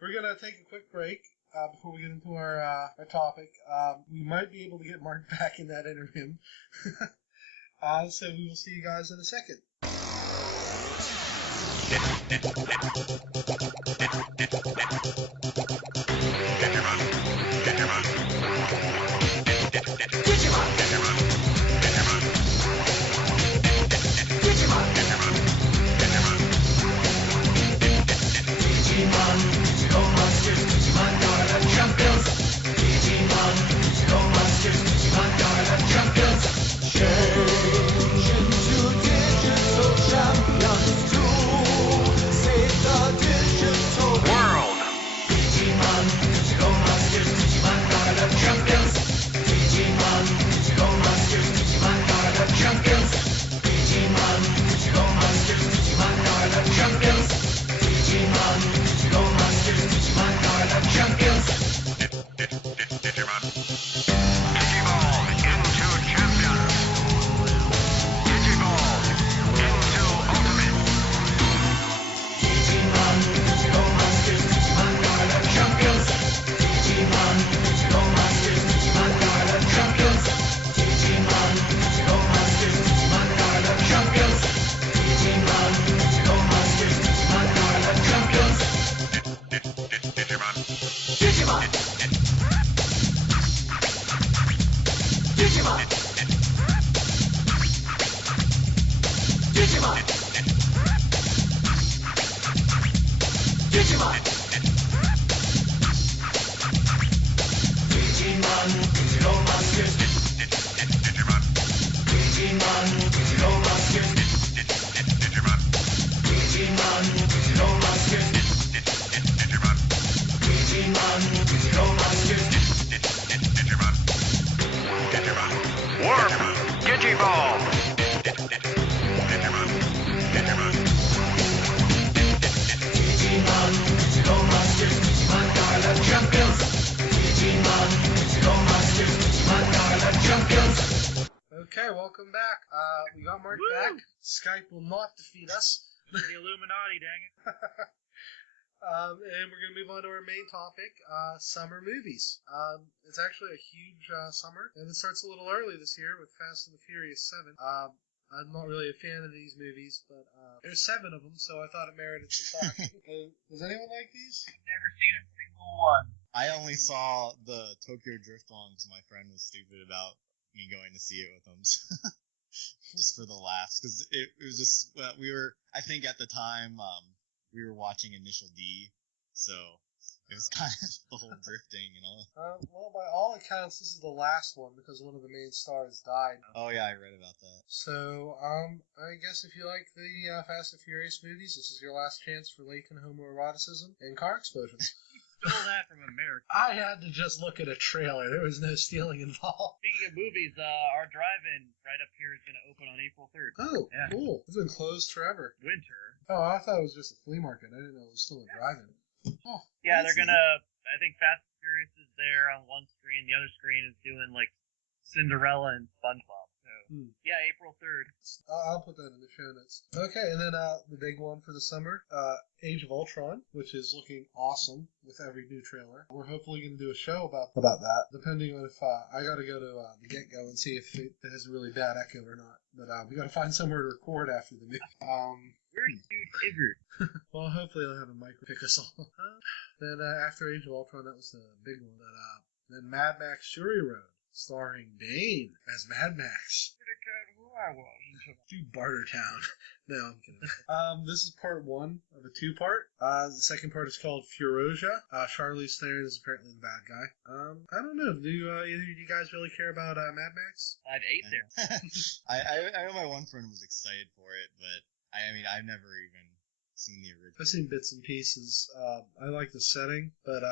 we're gonna take a quick break before we get into our topic. We might be able to get Mark back in that interim. So we will see you guys in a second. Okay, welcome back. We got Mark back. Skype will not defeat us. The Illuminati, dang it. And we're going to move on to our main topic, summer movies. It's actually a huge summer, and it starts a little early this year with Fast and the Furious 7. I'm not really a fan of these movies, but there's 7 of them, so I thought it merited some talking. Does anyone like these? I've never seen a single one. I only saw the Tokyo Drift one because my friend was stupid about me going to see it with him. Just for the laughs, because it was just, I think at the time, we were watching Initial D, so it was kind of the whole drifting and all. Well, by all accounts, this is the last one because one of the main stars died. Oh yeah, I read about that. So, I guess if you like the Fast and Furious movies, this is your last chance for latent homoeroticism and car explosions. Stole that from America. I had to just look at a trailer. There was no stealing involved. Speaking of movies, our drive-in right up here is going to open on April 3rd. Oh, Yeah. cool. It's been closed forever. Winter. Oh, I thought it was just a flea market. I didn't know it was still a drive-in. Oh, Yeah, they're going to, I think Fast and Furious is there on one screen. The other screen is doing, like, Cinderella and SpongeBob. So, yeah, April 3rd. I'll put that in the show notes. Okay, and then the big one for the summer, Age of Ultron, which is looking awesome with every new trailer. We're hopefully going to do a show about that, depending on if I got to go to the get-go and see if it has a really bad echo or not. But we got to find somewhere to record after the movie. Where's Dude Izzard? Well, hopefully they'll have a mic to pick us all. Then after Age of Ultron, that was the big one. But, then Mad Max Fury Road, starring Bane as Mad Max. To Bartertown. No, I'm kidding. This is part 1 of a 2-part. The second part is called Furosia. Charlize Theron is apparently the bad guy. I don't know. Do either of you guys really care about Mad Max? I've ate there. I know my one friend was excited for it, but I mean, I've never even seen the original. I've seen bits and pieces. I like the setting, but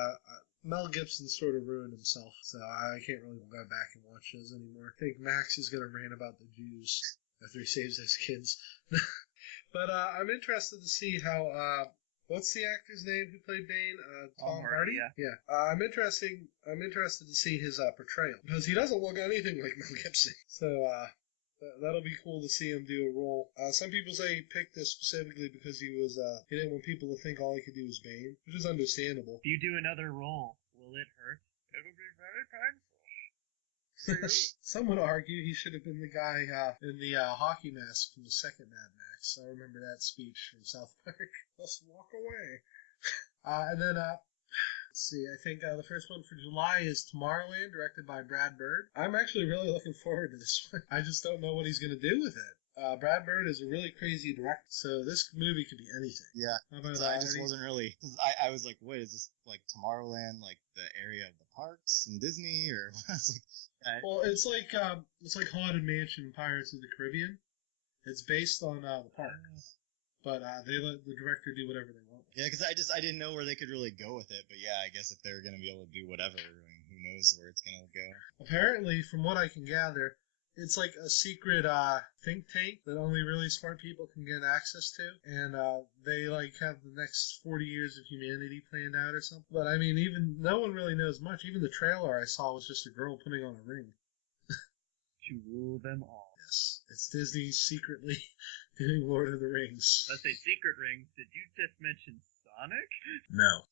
Mel Gibson sort of ruined himself, so I can't really go back and watch those anymore. I think Max is going to rant about the Jews after he saves his kids. But I'm interested to see how What's the actor's name who played Bane? Tom Tom Hardy, Hardy? yeah. I'm interested to see his portrayal because he doesn't look anything like Mel Gibson. So that'll be cool to see him do a role. Some people say he picked this specifically because he didn't want people to think all he could do was Bane, which is understandable. If you do another role, will it hurt? It'll be very painful. Some would argue he should have been the guy in the hockey mask from the second Mad Max. I remember that speech from South Park. Let's walk away. And then, let's see, I think the first one for July is Tomorrowland, directed by Brad Bird. I'm actually really looking forward to this one. I just don't know what he's going to do with it. Brad Bird is a really crazy director, so this movie could be anything. Yeah, How about, I just wasn't really. I was like, wait, is this like Tomorrowland, like the area of the parks in Disney, or? Well, it's like Haunted Mansion and Pirates of the Caribbean. It's based on the park, but they let the director do whatever they want. Yeah, because I didn't know where they could really go with it, but yeah, I guess if they're gonna be able to do whatever, I mean, who knows where it's gonna go. Apparently, from what I can gather, it's like a secret think tank that only really smart people can get access to, and they like have the next 40 years of humanity planned out or something. But I mean, even no one really knows much. Even the trailer I saw was just a girl putting on a ring. To rule them all. Yes, it's Disney secretly doing Lord of the Rings. Let's say secret rings. Did you just mention Sonic? No.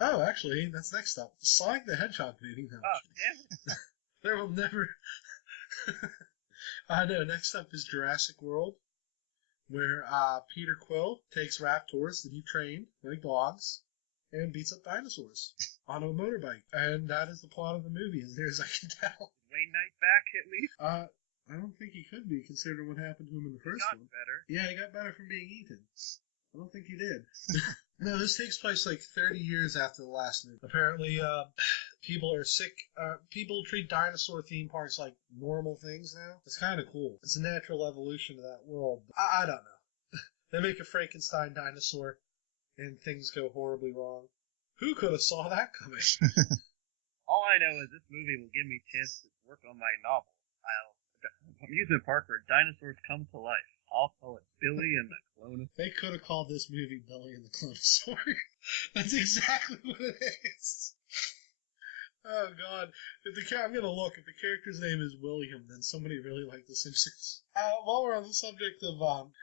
Oh, actually, that's next up. Sonic the Hedgehog movie. No. Oh, damn it. There will never. No, next up is Jurassic World, where Peter Quill takes raptors that he trained like dogs and beats up dinosaurs on a motorbike. And that is the plot of the movie, as near as I can tell. Wayne Knight back at least? I don't think he could be, considering what happened to him in the first one. Better. Yeah, he got better from being eaten. I don't think he did. No, this takes place like 30 years after the last movie. Apparently, people are sick. People treat dinosaur theme parks like normal things now. It's kind of cool. It's a natural evolution of that world. I don't know. They make a Frankenstein dinosaur, and things go horribly wrong. Who could have saw that coming? All I know is this movie will give me a chance to work on my novel. Amusement park where dinosaurs come to life. I'll call it Billy and the Cloneasaurus. They could have called this movie Billy and the Cloneasaurus. That's exactly what it is. Oh God! I'm gonna look. If the character's name is William, then somebody really liked The Simpsons. While we're on the subject of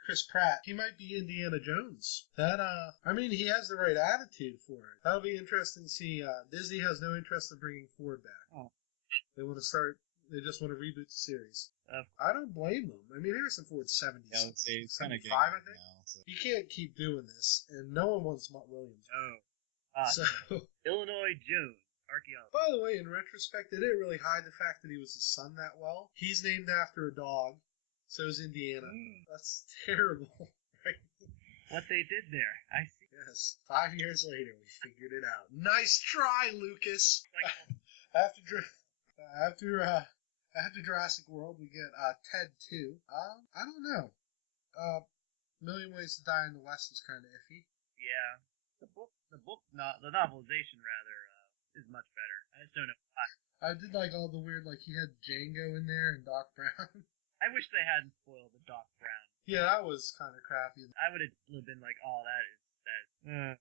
Chris Pratt, he might be Indiana Jones. I mean, he has the right attitude for it. That'll be interesting to see. Disney has no interest in bringing Ford back. Oh. They just want to reboot the series. I don't blame them. I mean, Harrison Ford's 70. Yeah, I would say he's kind of 75, I think. Now, so. He can't keep doing this, and no one wants Mutt Williams. So Illinois Jones, archaeologist. By the way, in retrospect, they didn't really hide the fact that he was his son that well. He's named after a dog. So is Indiana. That's terrible, right? What they did there, I see. Yes. 5 years later, we figured it out. Nice try, Lucas. After Jurassic World, we get Ted 2. I don't know. Million Ways to Die in the West is kind of iffy. Yeah, the novelization rather is much better. I just don't know why. I did like all the weird, like he had Django in there and Doc Brown. I wish they hadn't spoiled the Doc Brown. Yeah, that was kind of crappy. I would have been like, oh, that is.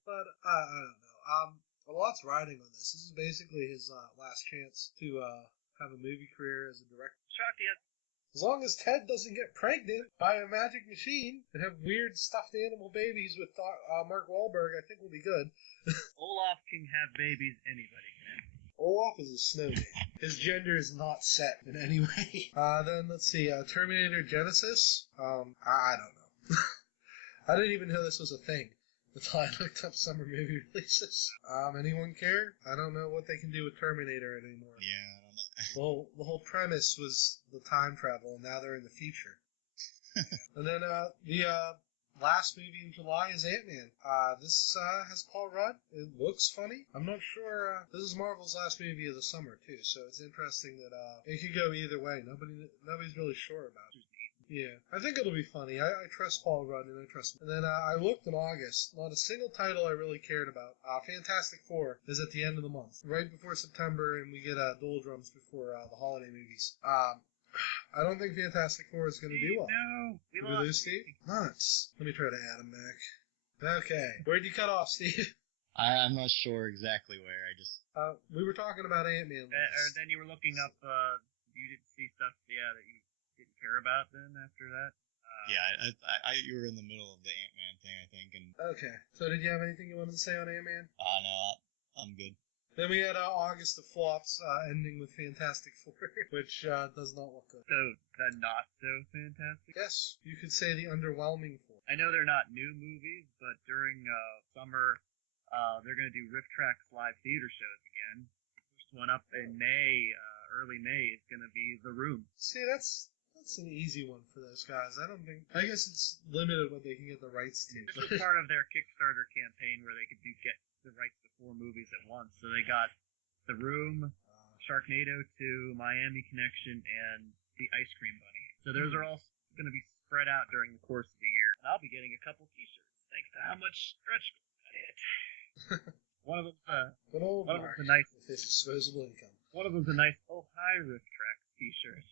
But I don't know. A lot's riding on this. This is basically his last chance to have a movie career as a director. Shocked he has. As long as Ted doesn't get pregnant by a magic machine and have weird stuffed animal babies with Mark Wahlberg, I think we'll be good. Olaf can have babies, anybody can. Olaf is a snowman. His gender is not set in any way. Then let's see, Terminator Genesis. I don't know. I didn't even know this was a thing until I looked up summer movie releases. Anyone care? I don't know what they can do with Terminator anymore. Yeah, I don't know. The whole premise was the time travel, and now they're in the future. And then the last movie in July is Ant-Man. This has Paul Rudd. It looks funny. I'm not sure. This is Marvel's last movie of the summer too, so it's interesting that it could go either way. Nobody's really sure about it. Yeah, I think it'll be funny. I trust Paul Rudd, and I trust him. And then I looked in August. Not a single title I really cared about. Fantastic Four is at the end of the month, right before September, and we get doldrums before the holiday movies. I don't think Fantastic Four is going to do well. No, we Did we lose lost. Steve? Nuts. Let me try to add him back. Okay. Where'd you cut off, Steve? I'm not sure exactly where. I just We were talking about Ant-Man. Or then you were looking up, you didn't see stuff, that you didn't care about then after that? yeah, you were in the middle of the Ant-Man thing, I think, and Okay. So did you have anything you wanted to say on Ant-Man? no, I'm good. Then we had August of Flops ending with Fantastic Four, which does not look good. So, the not so fantastic? Yes, you could say the underwhelming Four. I know they're not new movies, but during summer, they're going to do Riff Trax live theater shows again. First one up in May, early May, is going to be The Room. See, that's an easy one for those guys. I guess it's limited what they can get the rights to. This was part of their Kickstarter campaign where they could get the rights to 4 movies at once. So they got The Room, Sharknado 2, Miami Connection, and The Ice Cream Bunny. So those are all going to be spread out during the course of the year. And I'll be getting a couple t-shirts thanks to how much stretch goals I hit. One of them's a nice. With his disposable income. One of them's a nice Oh Hi Riff Trax t-shirt.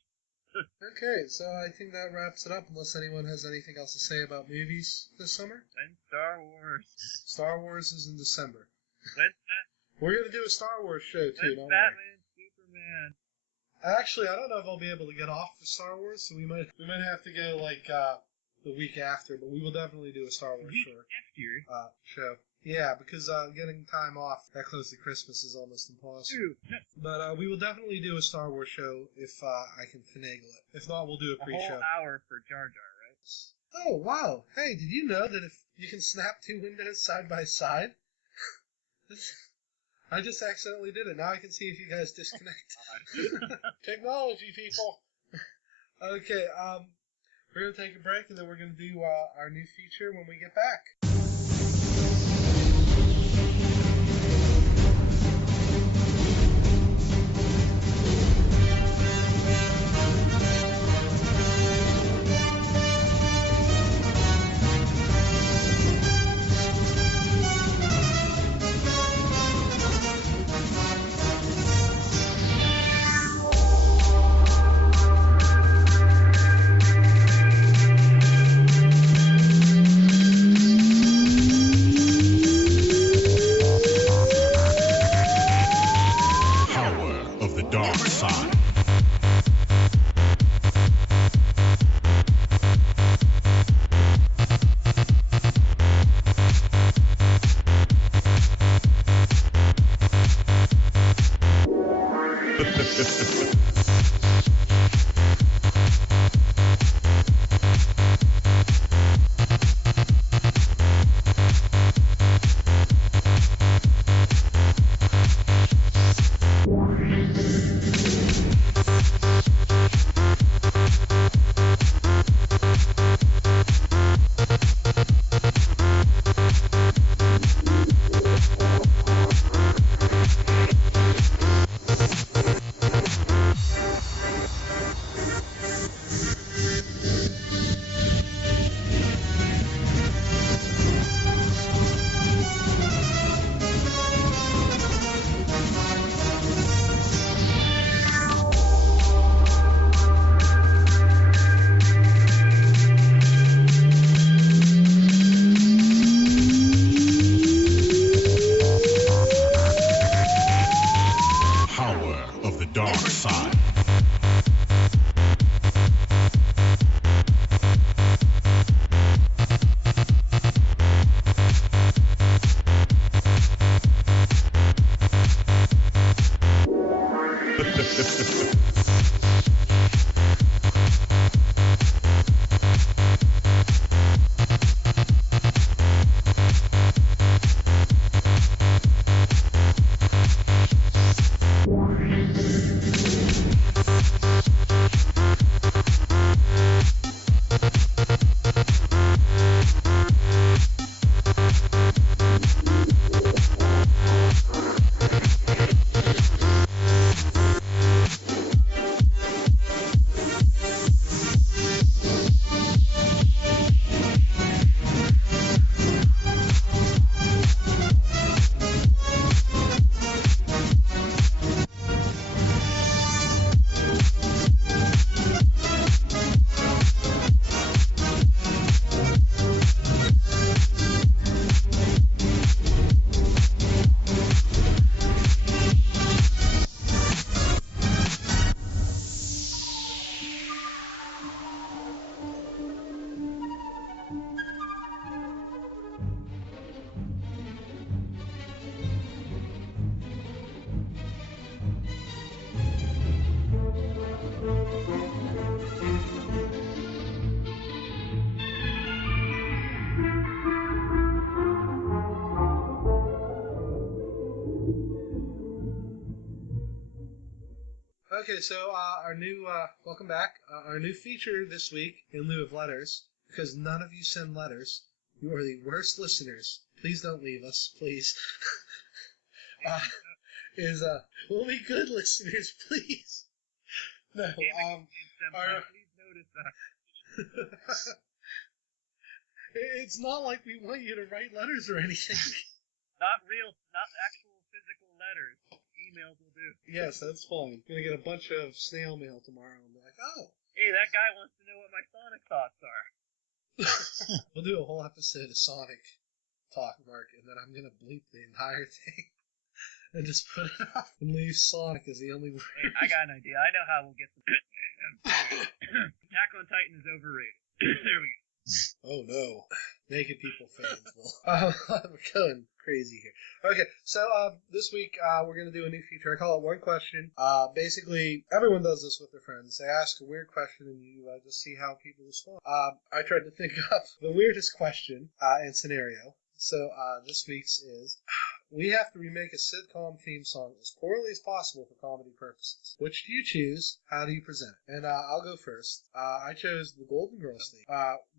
Okay, so I think that wraps it up, unless anyone has anything else to say about movies this summer. And Star Wars. Star Wars is in December. When's that? We're going to do a Star Wars show, too, When's don't worry. Batman, Superman? Actually, I don't know if I'll be able to get off for Star Wars, so we might have to go, the week after, but we will definitely do a Star Wars show. Yeah, because getting time off that close to Christmas is almost impossible. Dude. But we will definitely do a Star Wars show if I can finagle it. If not, we'll do a pre-show. A whole hour for Jar Jar, right? Oh, wow. Hey, did you know that if you can snap 2 windows side by side? I just accidentally did it. Now I can see if you guys disconnect. Technology, people. Okay, we're going to take a break, and then we're going to do our new feature when we get back. Okay, so our new welcome back. Our new feature this week in lieu of letters, because none of you send letters. You are the worst listeners. Please don't leave us, please. We'll be good listeners, please. No, Please notice that. It's not like we want you to write letters or anything. Not actual physical letters. Emails will do. Yes, that's fine. Gonna get a bunch of snail mail tomorrow and be like, oh. Hey, that guy wants to know what my Sonic thoughts are. We'll do a whole episode of Sonic talk, Mark, and then I'm gonna bleep the entire thing and just put it off and leave Sonic as the only word. Hey, I got an idea. I know how we'll get some. Attack on Titan is overrated. There we go. Oh no. Naked people fans will. We're going crazy here. Okay, so this week we're going to do a new feature. I call it One Question. Basically, everyone does this with their friends. They ask a weird question and you just see how people respond. I tried to think of the weirdest question and scenario. So this week's is, we have to remake a sitcom theme song as poorly as possible for comedy purposes. Which do you choose? How do you present it? And I'll go first. I chose the Golden Girls theme.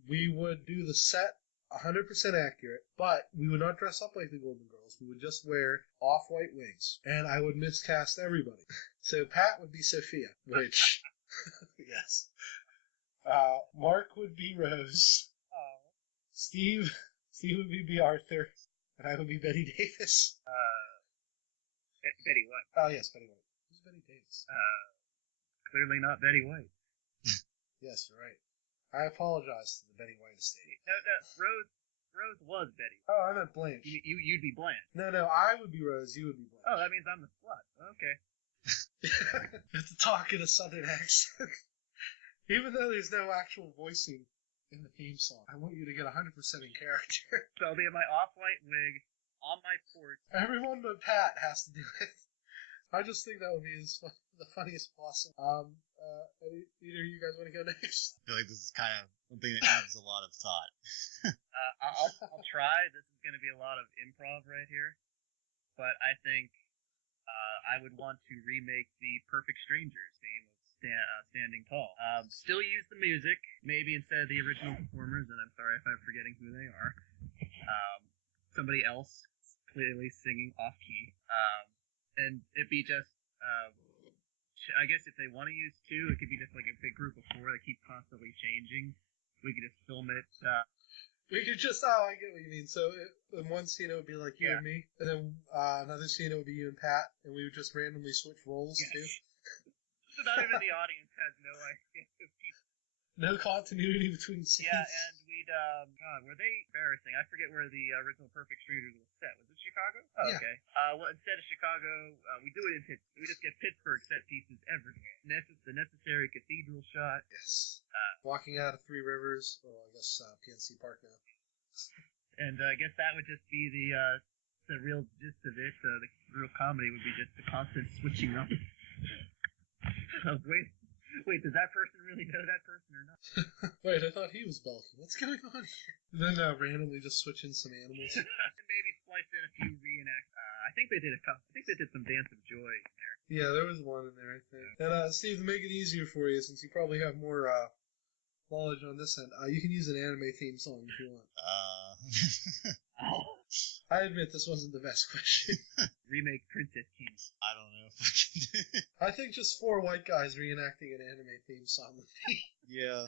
We would do the set 100% accurate, but we would not dress up like the Golden Girls. We would just wear off-white wigs, and I would miscast everybody. So Pat would be Sophia, which, yes. Mark would be Rose. Oh. Steve would be B. Arthur, and I would be Betty Davis. Betty White. Oh, yes, Betty White. Who's Betty Davis? Clearly not Betty White. Yes, you're right. I apologize to the Betty White estate. No, Rose was Betty. Oh, I meant Blanche. You'd be Blanche. No, I would be Rose, you would be Blanche. Oh, that means I'm the slut. Okay. You have to talk in a southern accent. Even though there's no actual voicing in the theme song, I want you to get 100% in character. So I'll be in my off-white wig, on my porch. Everyone but Pat has to do it. I just think that would be the funniest possible. Either of you guys want to go next? I feel like this is kind of something that needs a lot of thought. I'll try. This is going to be a lot of improv right here. But I think I would want to remake the Perfect Strangers theme of Standing Tall. Still use the music, maybe instead of the original performers, and I'm sorry if I'm forgetting who they are. Somebody else clearly singing off-key. And it'd be just... I guess if they want to use two, it could be just like a big group of four that keep constantly changing. We could just film it. We could just, I get what you mean. So in one scene it would be like you and me, and then another scene it would be you and Pat, and we would just randomly switch roles too. So not even the audience has no idea who people. No continuity between scenes. Yeah, and we'd, God, were they embarrassing? I forget where the original Perfect Strangers was set. Was it Chicago? Oh, yeah. Okay. Well, instead of Chicago, we do it in Pittsburgh. We just get Pittsburgh set pieces everywhere. The necessary cathedral shot. Yes. Walking out of Three Rivers, or I guess PNC Park now. And I guess that would just be the real gist of it. The real comedy would be just the constant switching up. Wait, does that person really know that person or not? Wait, I thought he was Belkin. What's going on here? And then randomly just switch in some animals. And maybe splice in a few reenact. I think they did some Dance of Joy in there. Yeah, there was one in there, I think. And Steve, to make it easier for you, since you probably have more knowledge on this end, you can use an anime theme song if you want. I admit this wasn't the best question. Remake Princess King. I don't know if I can do it. I think just four white guys reenacting an anime theme song would be. Yeah.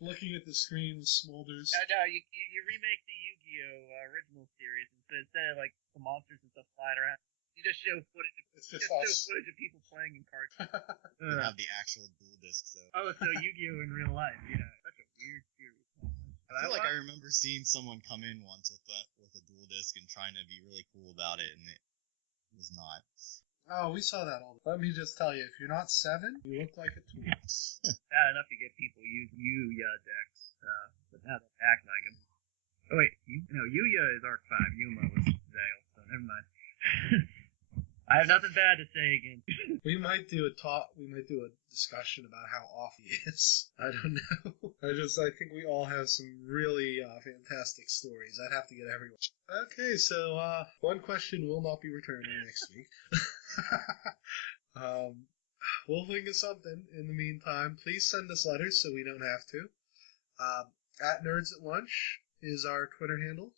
Looking at the screen with smolders. No, you remake the Yu-Gi-Oh! Original series, instead of like the monsters and stuff flying around. You just show footage. Show footage of people playing in cards. You have the actual dual discs though. Oh, so Yu-Gi-Oh! In real life, yeah. Such a weird series. I feel like I remember seeing someone come in once with a dual disc and trying to be really cool about it, and it was not. Oh, we saw that all the time. Let me just tell you, if you're not 7, you look like a tool. Bad enough to get people use Yuya decks, but now they act like them. Oh wait, Yuya is Arc 5, Yuma was Zale, so never mind. I have nothing bad to say again. We might do a discussion about how off he is. I don't know. I think we all have some really fantastic stories. I'd have to get everyone. Okay, so One Question will not be returning next week. We'll think of something in the meantime. Please send us letters so we don't have to. At Nerds at Lunch is our Twitter handle.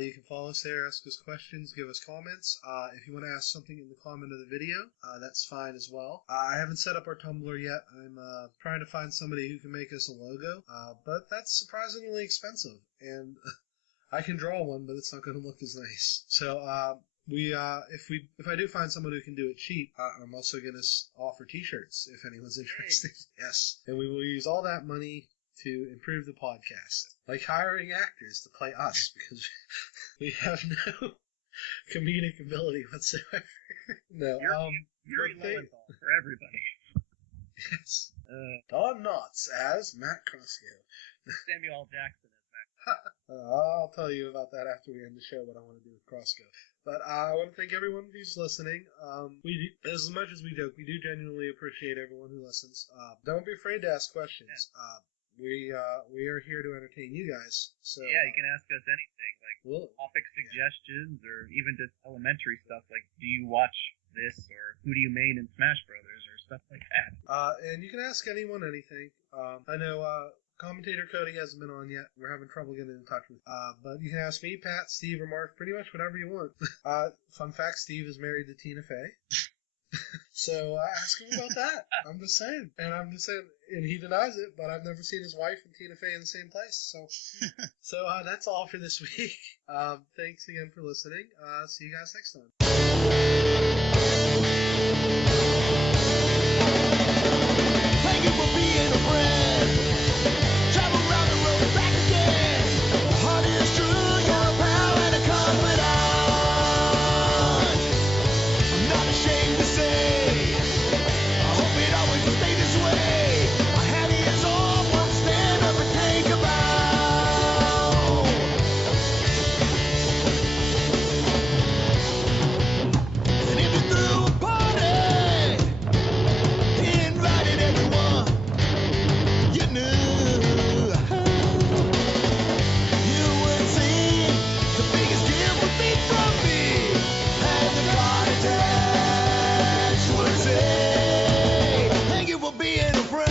You can follow us there, ask us questions, give us comments. If you want to ask something in the comment of the video, that's fine as well. I haven't set up our Tumblr yet. I'm trying to find somebody who can make us a logo, but that's surprisingly expensive, and I can draw one, but it's not going to look as nice. So if I do find someone who can do it cheap, I'm also going to offer T-shirts if anyone's interested. Yes, and we will use all that money to improve the podcast, like hiring actors to play us, because we have no comedic ability whatsoever. No, Yuri Lowenthal for everybody. Yes. Don Knotts as Matt Croscoe. Samuel L. Jackson as Matt. I'll tell you about that after we end the show, what I want to do with Croscoe. But I want to thank everyone who's listening. As much as we joke, we do genuinely appreciate everyone who listens. Don't be afraid to ask questions. Yeah. We are here to entertain you guys. So yeah, you can ask us anything, like topic suggestions, or even just elementary stuff, like do you watch this, or who do you main in Smash Brothers, or stuff like that. And you can ask anyone anything. I know commentator Cody hasn't been on yet. We're having trouble getting in touch with. But you can ask me, Pat, Steve, or Mark, pretty much whatever you want. Fun fact: Steve is married to Tina Fey. So ask him about that. I'm just saying. And he denies it, but I've never seen his wife and Tina Fey in the same place. So that's all for this week. Thanks again for listening. See you guys next time. Thank you for being a friend. Travel around the road back again. The heart is true, you're a pal and a confidant. I'm not ashamed to say, I hope it always will stay this way. My hand is on, won't stand up and take a bow. And if you threw a party, invited everyone you knew, you would see the biggest gift would be from me, and the card attached would say, thank you for being a friend.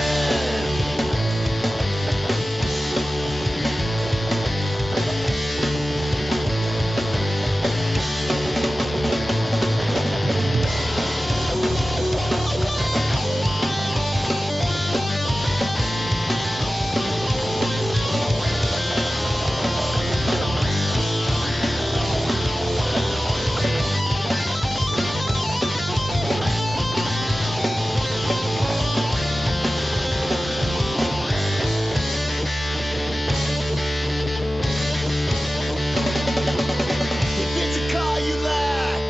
If it's a car you like,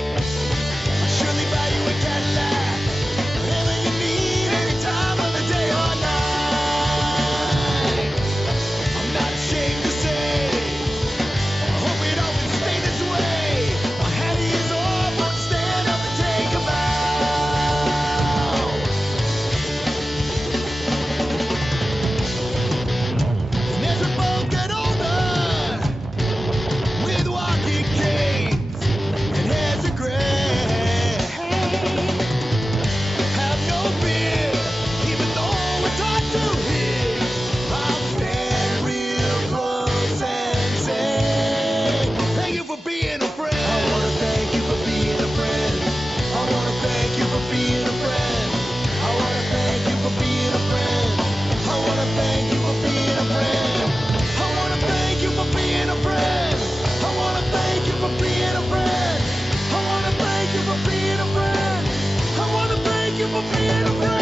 I'll surely buy you a Cadillac. Whatever you need, any time of the day or night. I'm not ashamed to say, I hope it always stay this way. My hat is on, won't stand up and take a bow. And as we both get older, with walking canes and hairs of gray, have no fear, even though it's hard to hear. I'll stand real close and say, thank you for being a friend. I wanna thank you for being a friend. I wanna thank you for being a friend. I wanna thank you for being a friend. I wanna thank you for being a friend. I wanna thank you for being a friend. I wanna thank you for being a friend. I wanna thank you for being a friend. I wanna thank you for being a friend.